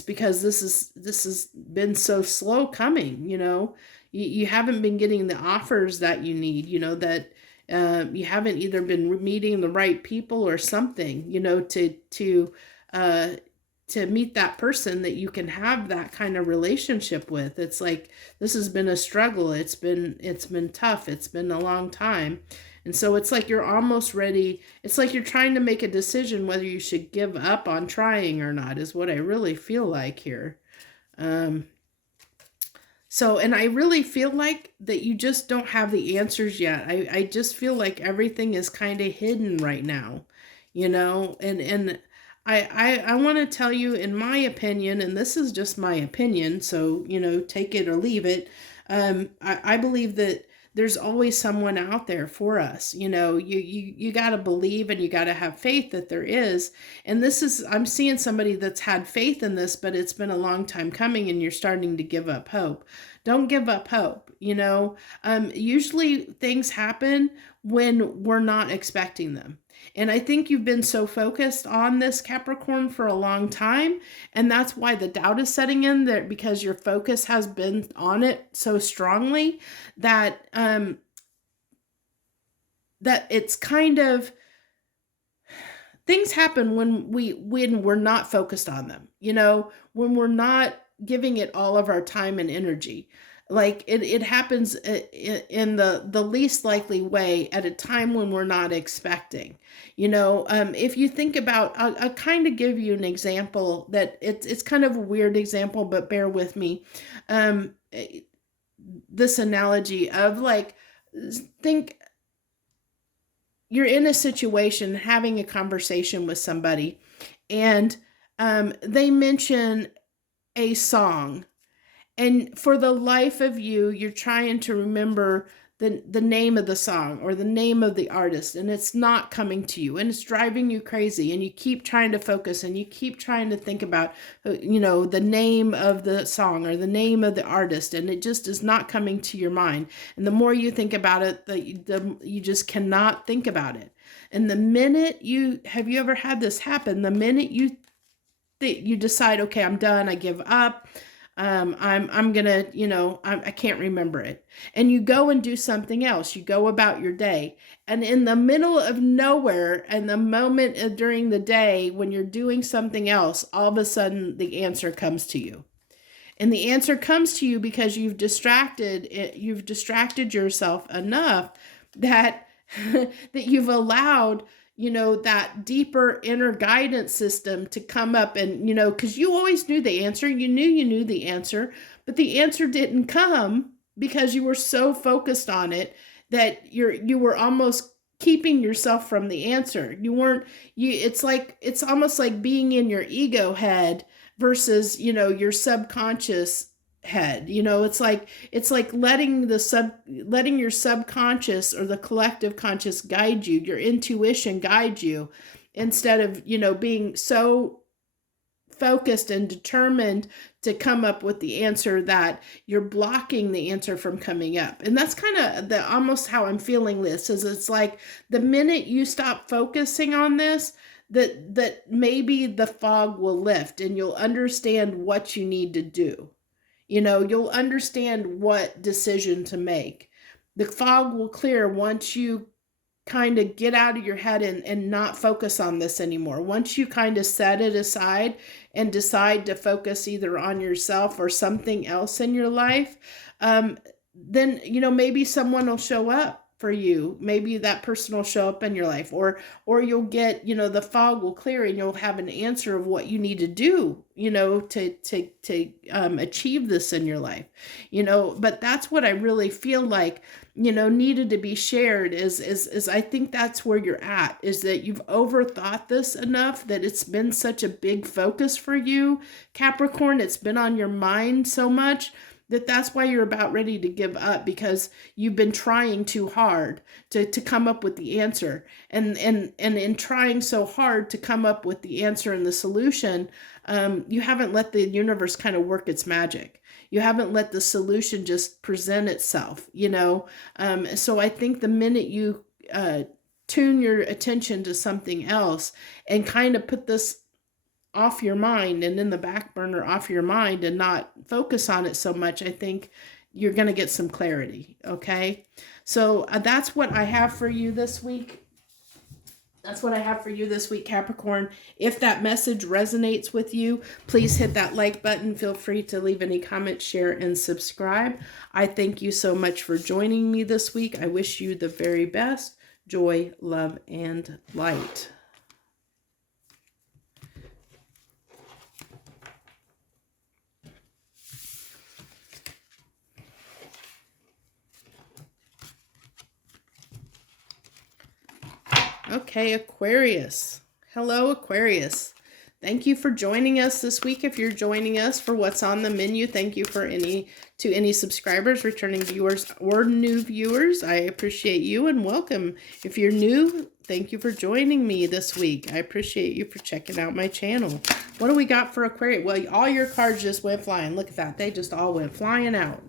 because this has been so slow coming. You know, you haven't been getting the offers that you need, you know, that you haven't either been meeting the right people or something, you know, to meet that person that you can have that kind of relationship with. It's like, this has been a struggle. It's been tough. It's been a long time. And so it's like you're almost ready. It's like you're trying to make a decision whether you should give up on trying or not, is what I really feel like here. So, and I really feel like that you just don't have the answers yet. I just feel like everything is kind of hidden right now. and I want to tell you, in my opinion, and this is just my opinion, so, take it or leave it. I believe that there's always someone out there for us. You got to believe and you got to have faith that there is. And I'm seeing somebody that's had faith in this, but it's been a long time coming and you're starting to give up hope. Don't give up hope. Usually things happen when we're not expecting them. And I think you've been so focused on this, Capricorn, for a long time. And that's why the doubt is setting in there, because your focus has been on it so strongly that that it's kind of, things happen when we're not focused on them, when we're not giving it all of our time and energy. Like it happens in the least likely way at a time when we're not expecting. If you think about, I'll kind of give you an example that it's kind of a weird example, but bear with me. This analogy of, like, think you're in a situation having a conversation with somebody, and they mention a song. And for the life of you, you're trying to remember the name of the song or the name of the artist, and it's not coming to you, and it's driving you crazy, and you keep trying to focus and you keep trying to think about, the name of the song or the name of the artist, and it just is not coming to your mind. And the more you think about it, you just cannot think about it. And the minute have you ever had this happen? The minute you decide, okay, I'm done, I give up, I'm gonna, I can't remember it. And you go and do something else. You go about your day. And in the middle of nowhere, and the moment during the day when you're doing something else, all of a sudden the answer comes to you. And the answer comes to you because you've distracted yourself enough that that you've allowed that deeper inner guidance system to come up. And, because you always knew the answer, you knew the answer, but the answer didn't come because you were so focused on it that you were almost keeping yourself from the answer. It's almost like being in your ego head versus, your subconscious head. It's like letting your subconscious or the collective conscious guide you, your intuition guide you, instead of being so focused and determined to come up with the answer that you're blocking the answer from coming up. And that's kind of almost how I'm feeling this, is it's like the minute you stop focusing on this, that maybe the fog will lift and you'll understand what you need to do. You'll understand what decision to make. The fog will clear once you kind of get out of your head and not focus on this anymore. Once you kind of set it aside and decide to focus either on yourself or something else in your life, then, maybe someone will show up for you. Maybe that person will show up in your life, or you'll get, the fog will clear and you'll have an answer of what you need to do, to achieve this in your life, but that's what I really feel like, needed to be shared is I think that's where you're at, is that you've overthought this enough that it's been such a big focus for you, Capricorn. It's been on your mind so much that's why you're about ready to give up, because you've been trying too hard to come up with the answer. And in trying so hard to come up with the answer and the solution, you haven't let the universe kind of work its magic. You haven't let the solution just present itself, So I think the minute you tune your attention to something else and kind of put this off your mind and in the back burner off your mind and not focus on it so much, I think you're going to get some clarity. Okay. So that's what I have for you this week. Capricorn. If that message resonates with you, please hit that like button. Feel free to leave any comments, share, and subscribe. I thank you so much for joining me this week. I wish you the very best. Joy, love, and light. Okay, Aquarius. Hello, Aquarius. Thank you for joining us this week. If you're joining us for what's on the menu, thank you for any subscribers, returning viewers, or new viewers. I appreciate you and welcome. If you're new, thank you for joining me this week. I appreciate you for checking out my channel. What do we got for Aquarius? Well, all your cards just went flying. Look at that. They just all went flying out.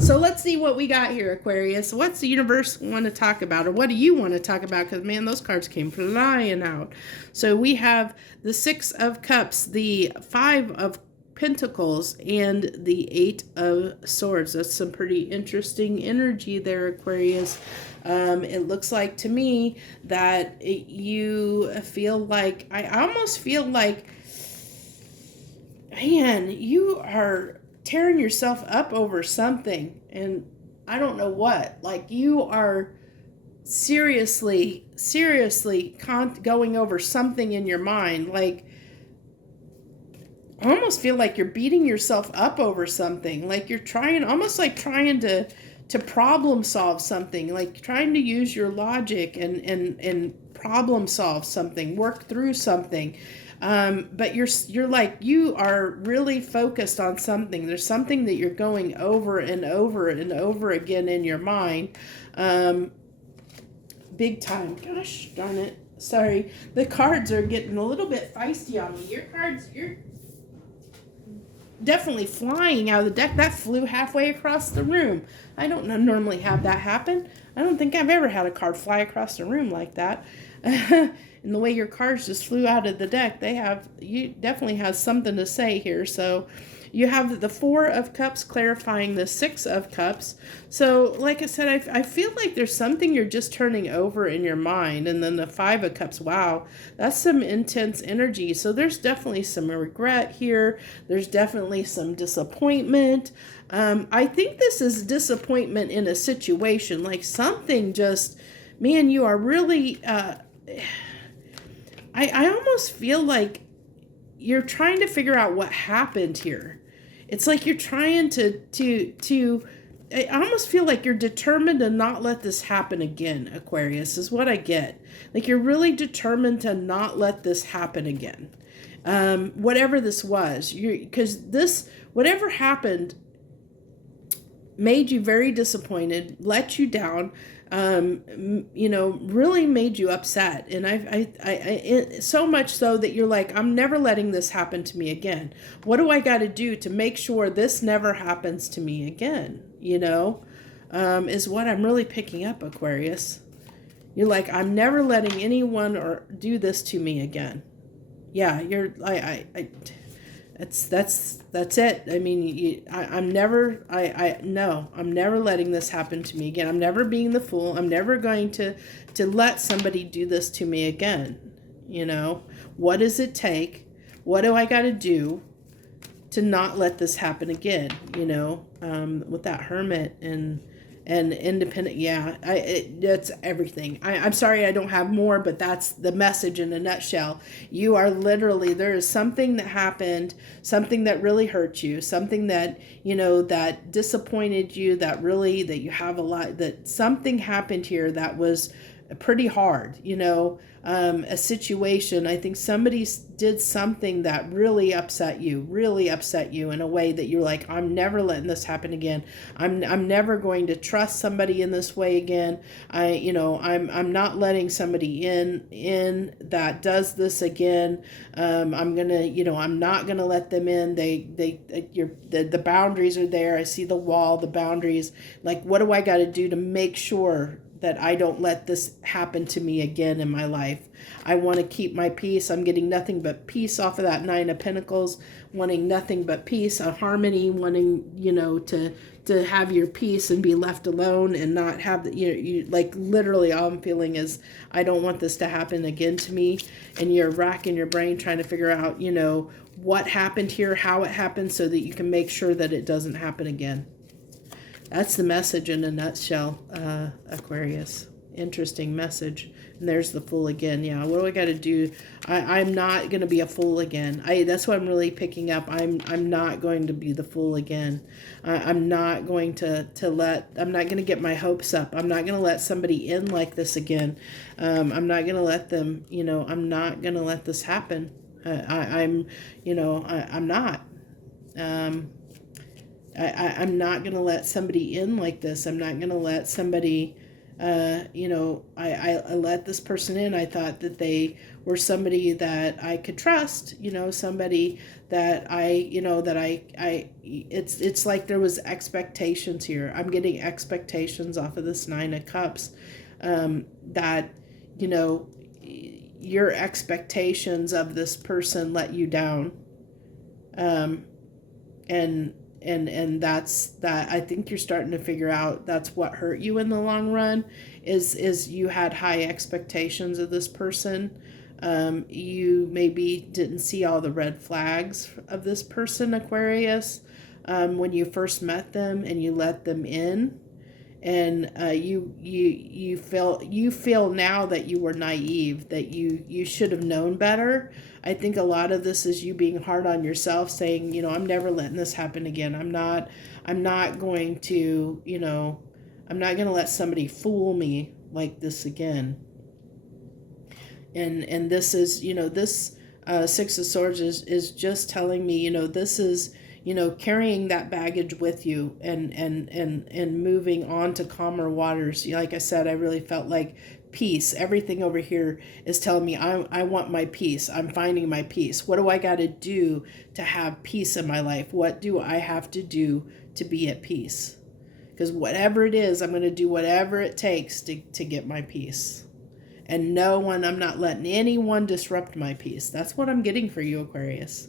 So let's see what we got here, Aquarius. What's the universe want to talk about? Or what do you want to talk about? Because, man, those cards came flying out. So we have the Six of Cups, the Five of Pentacles, and the Eight of Swords. That's some pretty interesting energy there, Aquarius. It looks like to me that you feel like, I almost feel like, man, you are tearing yourself up over something, and I don't know what. Like, you are seriously going over something in your mind. Like, I almost feel like you're beating yourself up over something. Like, you're almost like trying to problem solve something, like trying to use your logic and problem solve something, work through something. But you're like, you are really focused on something. There's something that you're going over and over and over again in your mind. Big time. Gosh darn it. Sorry. The cards are getting a little bit feisty on me. Your cards, you're definitely flying out of the deck. That flew halfway across the room. I don't normally have that happen. I don't think I've ever had a card fly across the room like that. And the way your cards just flew out of the deck, you definitely have something to say here. So you have the Four of Cups clarifying the Six of Cups. So like I said, I feel like there's something you're just turning over in your mind. And then the Five of Cups, wow, that's some intense energy. So there's definitely some regret here. There's definitely some disappointment. I think this is disappointment in a situation, like something just, man, you are really, I almost feel like you're trying to figure out what happened here. It's like you're trying I almost feel like you're determined to not let this happen again, Aquarius, is what I get. Like, you're really determined to not let this happen again. Whatever this was, because whatever happened made you very disappointed, let you down, really made you upset. And I so much so that you're like, I'm never letting this happen to me again. What do I got to do to make sure this never happens to me again? Is what I'm really picking up, Aquarius. You're like, I'm never letting anyone or do this to me again. Yeah, that's it. I mean, I'm never letting this happen to me again. I'm never being the fool. I'm never going to let somebody do this to me again. What does it take? What do I got to do to not let this happen again? With that Hermit and independent. Yeah, that's everything. I'm sorry I don't have more, but that's the message in a nutshell. You are literally, there is something that happened, something that really hurt you, something that, that disappointed you, that you have that something happened here that was pretty hard, a situation. I think somebody did something that really upset you in a way that you're like, I'm never letting this happen again. I'm never going to trust somebody in this way again. I'm not letting somebody in that does this again. I'm not gonna let them in. The boundaries are there. I see the wall, the boundaries. Like, what do I got to do to make sure that I don't let this happen to me again in my life? I want to keep my peace. I'm getting nothing but peace off of that Nine of Pentacles, wanting nothing but peace, a harmony, wanting, to have your peace and be left alone and not have you like, literally all I'm feeling is, I don't want this to happen again to me. And you're racking your brain trying to figure out, what happened here, how it happened, so that you can make sure that it doesn't happen again. That's the message in a nutshell, Aquarius. Interesting message. And there's the fool again. Yeah, what do I got to do? I'm not going to be a fool again. That's what I'm really picking up. I'm not going to be the fool again. I'm not going to I'm not going to get my hopes up. I'm not going to let somebody in like this again. I'm not going to let them, I'm not going to let this happen. I'm not. I'm not going to let somebody in like this. I'm not going to let somebody, I let this person in. I thought that they were somebody that I could trust, somebody that it's like there was expectations here. I'm getting expectations off of this Nine of Cups, that, your expectations of this person let you down. And that's that. I think you're starting to figure out that's what hurt you in the long run is you had high expectations of this person. You maybe didn't see all the red flags of this person, Aquarius, when you first met them and you let them in. And you feel now that you were naive, that you should have known better. I think a lot of this is you being hard on yourself, saying, I'm never letting this happen again. I'm not going to, I'm not going to let somebody fool me like this again. And this is, this Six of Swords is just telling me, this is, carrying that baggage with you and moving on to calmer waters. Like I said, I really felt like peace. Everything over here is telling me I want my peace. I'm finding my peace. What do I got to do to have peace in my life? What do I have to do to be at peace? Because whatever it is, I'm going to do whatever it takes to get my peace. And I'm not letting anyone disrupt my peace. That's what I'm getting for you, Aquarius.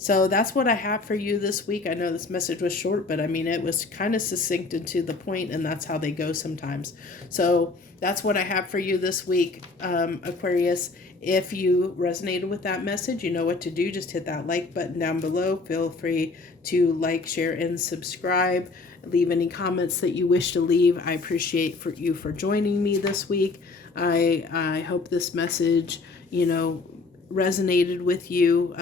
So that's what I have for you this week. I know this message was short, but I mean, it was kind of succinct and to the point, and that's how they go sometimes. So that's what I have for you this week, Aquarius. If you resonated with that message, you know what to do. Just hit that like button down below. Feel free to like, share, and subscribe. Leave any comments that you wish to leave. I appreciate you for joining me this week. I hope this message, resonated with you.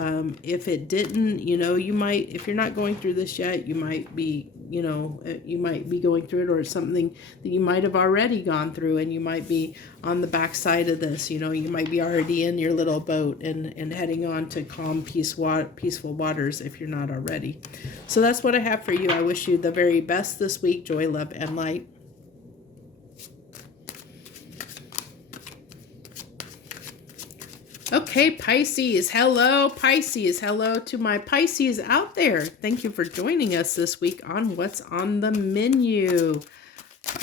If it didn't, you might, if you're not going through this yet, you might be going through it, or it's something that you might have already gone through, and you might be on the backside of this. You might be already in your little boat and heading on to calm, peaceful waters if you're not already. So that's what I have for you. I wish you the very best this week. Joy, love, and light. Okay, Pisces. Hello, Pisces. Hello to my Pisces out there. Thank you for joining us this week on What's on the Menu.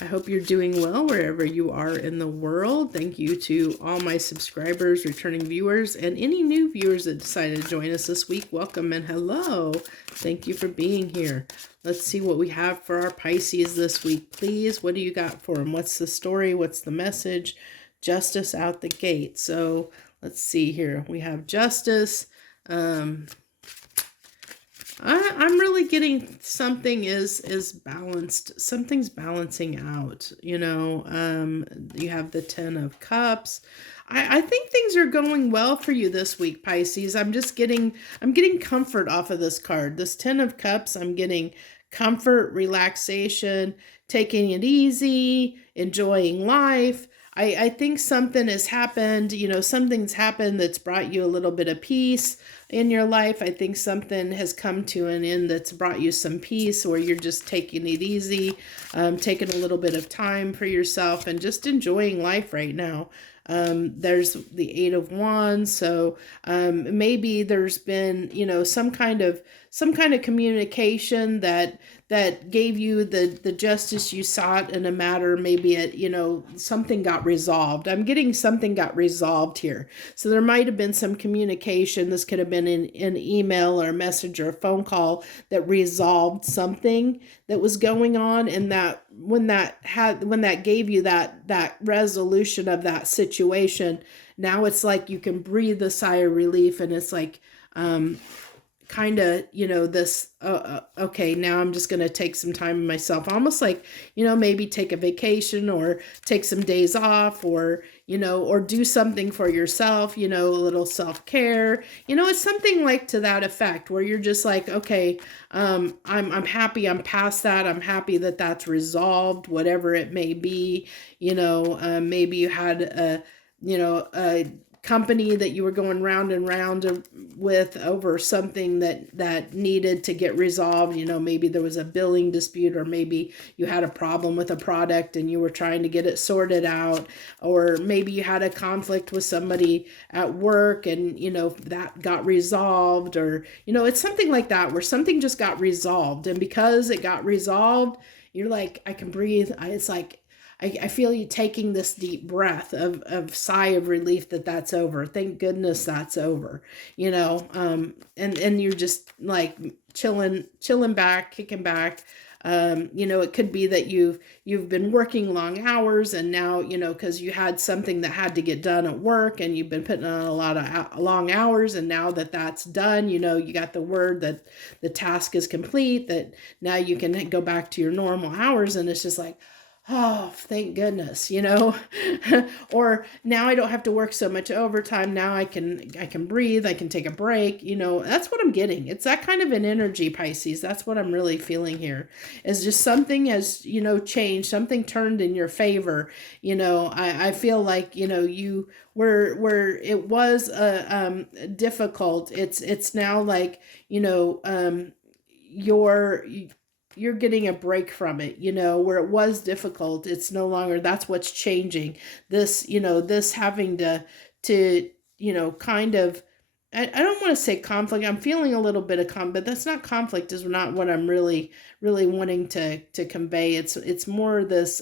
I hope you're doing well wherever you are in the world. Thank you to all my subscribers, returning viewers, and any new viewers that decided to join us this week. Welcome and hello. Thank you for being here. Let's see what we have for our Pisces this week. Please, what do you got for them? What's the story? What's the message? Justice out the gate. So let's see here. We have justice. I'm really getting something is balanced. Something's balancing out. You have the Ten of Cups. I think things are going well for you this week, Pisces. I'm getting comfort off of this card. This Ten of Cups, I'm getting comfort, relaxation, taking it easy, enjoying life. I think something has happened, something's happened that's brought you a little bit of peace in your life. I think something has come to an end that's brought you some peace, or you're just taking it easy, taking a little bit of time for yourself and just enjoying life right now. There's the Eight of Wands. So maybe there's been, some kind of communication that gave you the justice you sought in a matter. Maybe something got resolved. I'm getting something got resolved here. So there might have been some communication. This could have been an email or a message or a phone call that resolved something that was going on, and that when that gave you that resolution of that situation, now it's like you can breathe a sigh of relief, and it's like kind of, this, okay, now I'm just going to take some time myself, almost like, maybe take a vacation or take some days off, or, or do something for yourself, a little self-care, it's something like to that effect, where you're just like, okay, I'm happy I'm past that. I'm happy that that's resolved, whatever it may be. Maybe you had a company that you were going round and round with over something that needed to get resolved. Maybe there was a billing dispute, or maybe you had a problem with a product and you were trying to get it sorted out, or maybe you had a conflict with somebody at work and, that got resolved, or, it's something like that, where something just got resolved. And because it got resolved, you're like, I can breathe. It's like, I feel you taking this deep breath of sigh of relief that's over. Thank goodness that's over, and you're just like chilling back, kicking back. It could be that you've been working long hours, and now, because you had something that had to get done at work, and you've been putting on a lot of long hours, and now that that's done, you got the word that the task is complete, that now you can go back to your normal hours, and it's just like, oh, thank goodness, or now I don't have to work so much overtime. Now I can breathe. I can take a break. That's what I'm getting. It's that kind of an energy, Pisces. That's what I'm really feeling here, is just something has, changed, something turned in your favor. I feel like, you where it was difficult. It's now like, you're getting a break from it, where it was difficult. It's no longer, that's what's changing. This, this having to, kind of, I don't want to say conflict. I'm feeling a little bit of but that's not conflict, is not what I'm really wanting to convey. It's more this,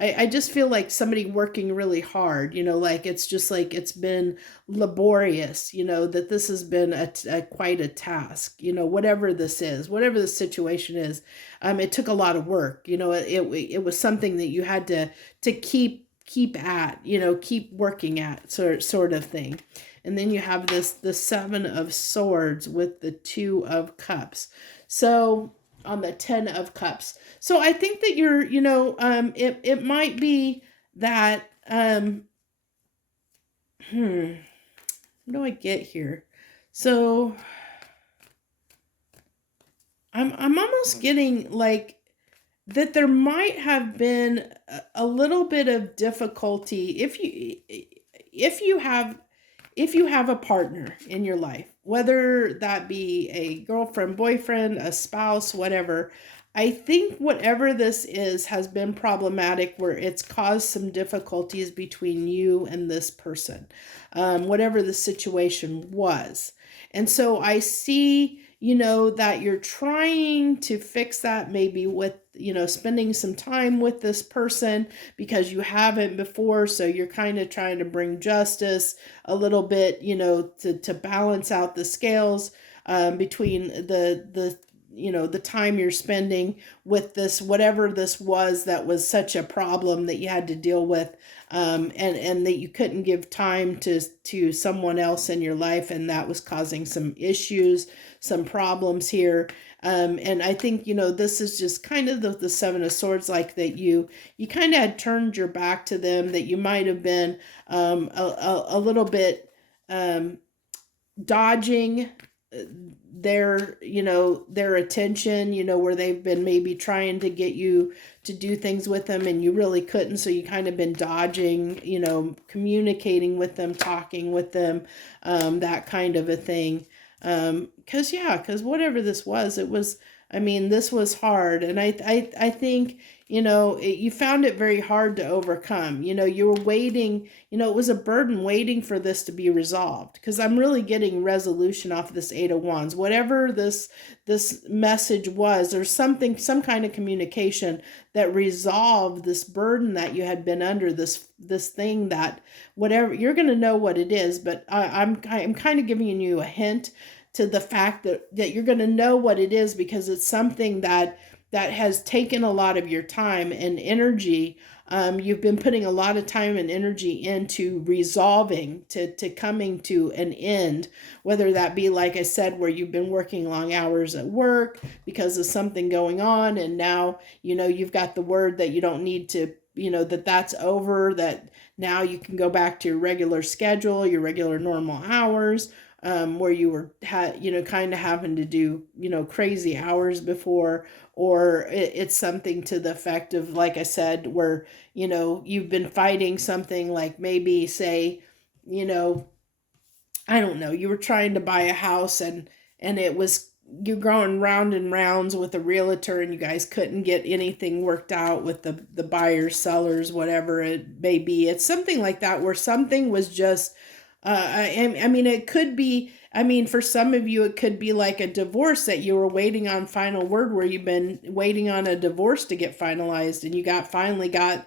I just feel like somebody working really hard, like it's just like it's been laborious, that this has been quite a task, whatever this is, whatever the situation is. It took a lot of work, it was something that you had to keep at, keep working at, sort of thing. And then you have the Seven of Swords with the Two of Cups. So on the 10 of Cups. So I think that you're, it might be that, what do I get here? So I'm almost getting like that there might have been a little bit of difficulty if you have a partner in your life, whether that be a girlfriend, boyfriend, a spouse, whatever. I think whatever this is has been problematic, where it's caused some difficulties between you and this person, whatever the situation was. And so I see, that you're trying to fix that, maybe with, spending some time with this person because you haven't before. So you're kind of trying to bring justice a little bit, to balance out the scales between the time you're spending with this, whatever this was that was such a problem that you had to deal with, and that you couldn't give time to someone else in your life, and that was causing some issues, some problems here. And I think, this is just kind of the Seven of Swords, like that you kind of had turned your back to them, that you might have been a little bit dodging their attention, where they've been maybe trying to get you to do things with them and you really couldn't. So you kind of been dodging, communicating with them, talking with them, that kind of a thing. Cause whatever this was, this was hard. And I think, you found it very hard to overcome. You were waiting, it was a burden waiting for this to be resolved, because I'm really getting resolution off of this Eight of Wands. Whatever this message was, or some kind of communication that resolved this burden that you had been under, this thing that, whatever, you're going to know what it is, but I'm kind of giving you a hint to the fact that you're going to know what it is, because it's something that that has taken a lot of your time and energy. You've been putting a lot of time and energy into resolving, to coming to an end, whether that be, like I said, where you've been working long hours at work because of something going on, and now, you've got the word that you don't need to, that that's over, that now you can go back to your regular schedule, your regular normal hours, where you were, kind of having to do, crazy hours before, or it's something to the effect of, like I said, where, you've been fighting something, like maybe say, you know, I don't know, you were trying to buy a house, and it was, you're going round and rounds with a realtor, and you guys couldn't get anything worked out with the buyers, sellers, whatever it may be. It's something like that, where something was just, I mean, it could be, I mean, for some of you, it could be like a divorce that you were waiting on final word, where you've been waiting on a divorce to get finalized, and you finally got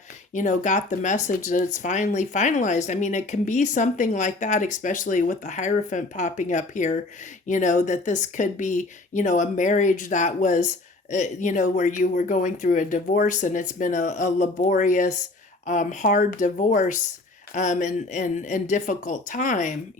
the message that it's finally finalized. I mean, it can be something like that, especially with the Hierophant popping up here, that this could be, a marriage that was, where you were going through a divorce, and it's been a laborious, hard divorce, and difficult time,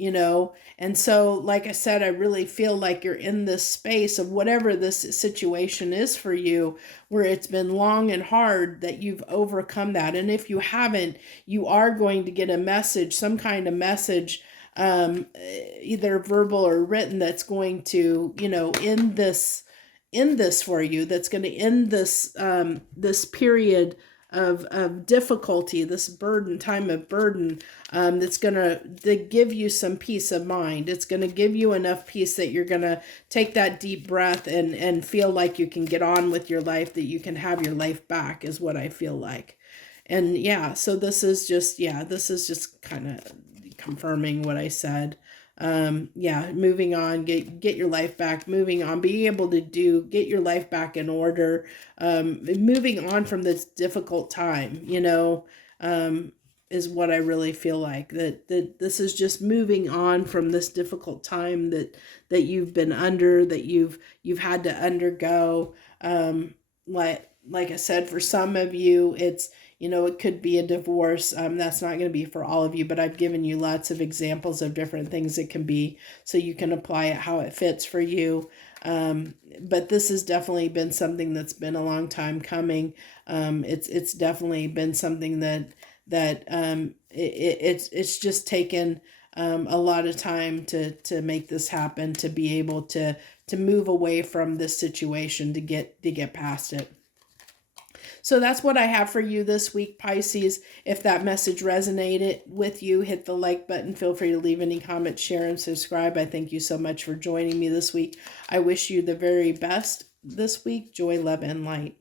and so, like I said, I really feel like you're in this space of whatever this situation is for you, where it's been long and hard, that you've overcome that. And if you haven't, you are going to get a message, some kind of message, either verbal or written, that's going to, end this for you, that's going to end this, this period of difficulty, this time of burden, that's going to give you some peace of mind. It's going to give you enough peace that you're going to take that deep breath and feel like you can get on with your life, that you can have your life back, is what I feel like. And yeah, so this is just kind of confirming what I said. Moving on, get your life back, moving on, being able to get your life back in order, moving on from this difficult time, is what I really feel like, that this is just moving on from this difficult time that you've been under, that you've had to undergo. Like I said, for some of you, it's, it could be a divorce. That's not going to be for all of you, but I've given you lots of examples of different things it can be, so you can apply it how it fits for you. But this has definitely been something that's been a long time coming. It's definitely been something that it's just taken a lot of time to make this happen, to be able to move away from this situation, to get past it. So that's what I have for you this week, Pisces. If that message resonated with you, hit the like button. Feel free to leave any comments, share, and subscribe. I thank you so much for joining me this week. I wish you the very best this week. Joy, love, and light.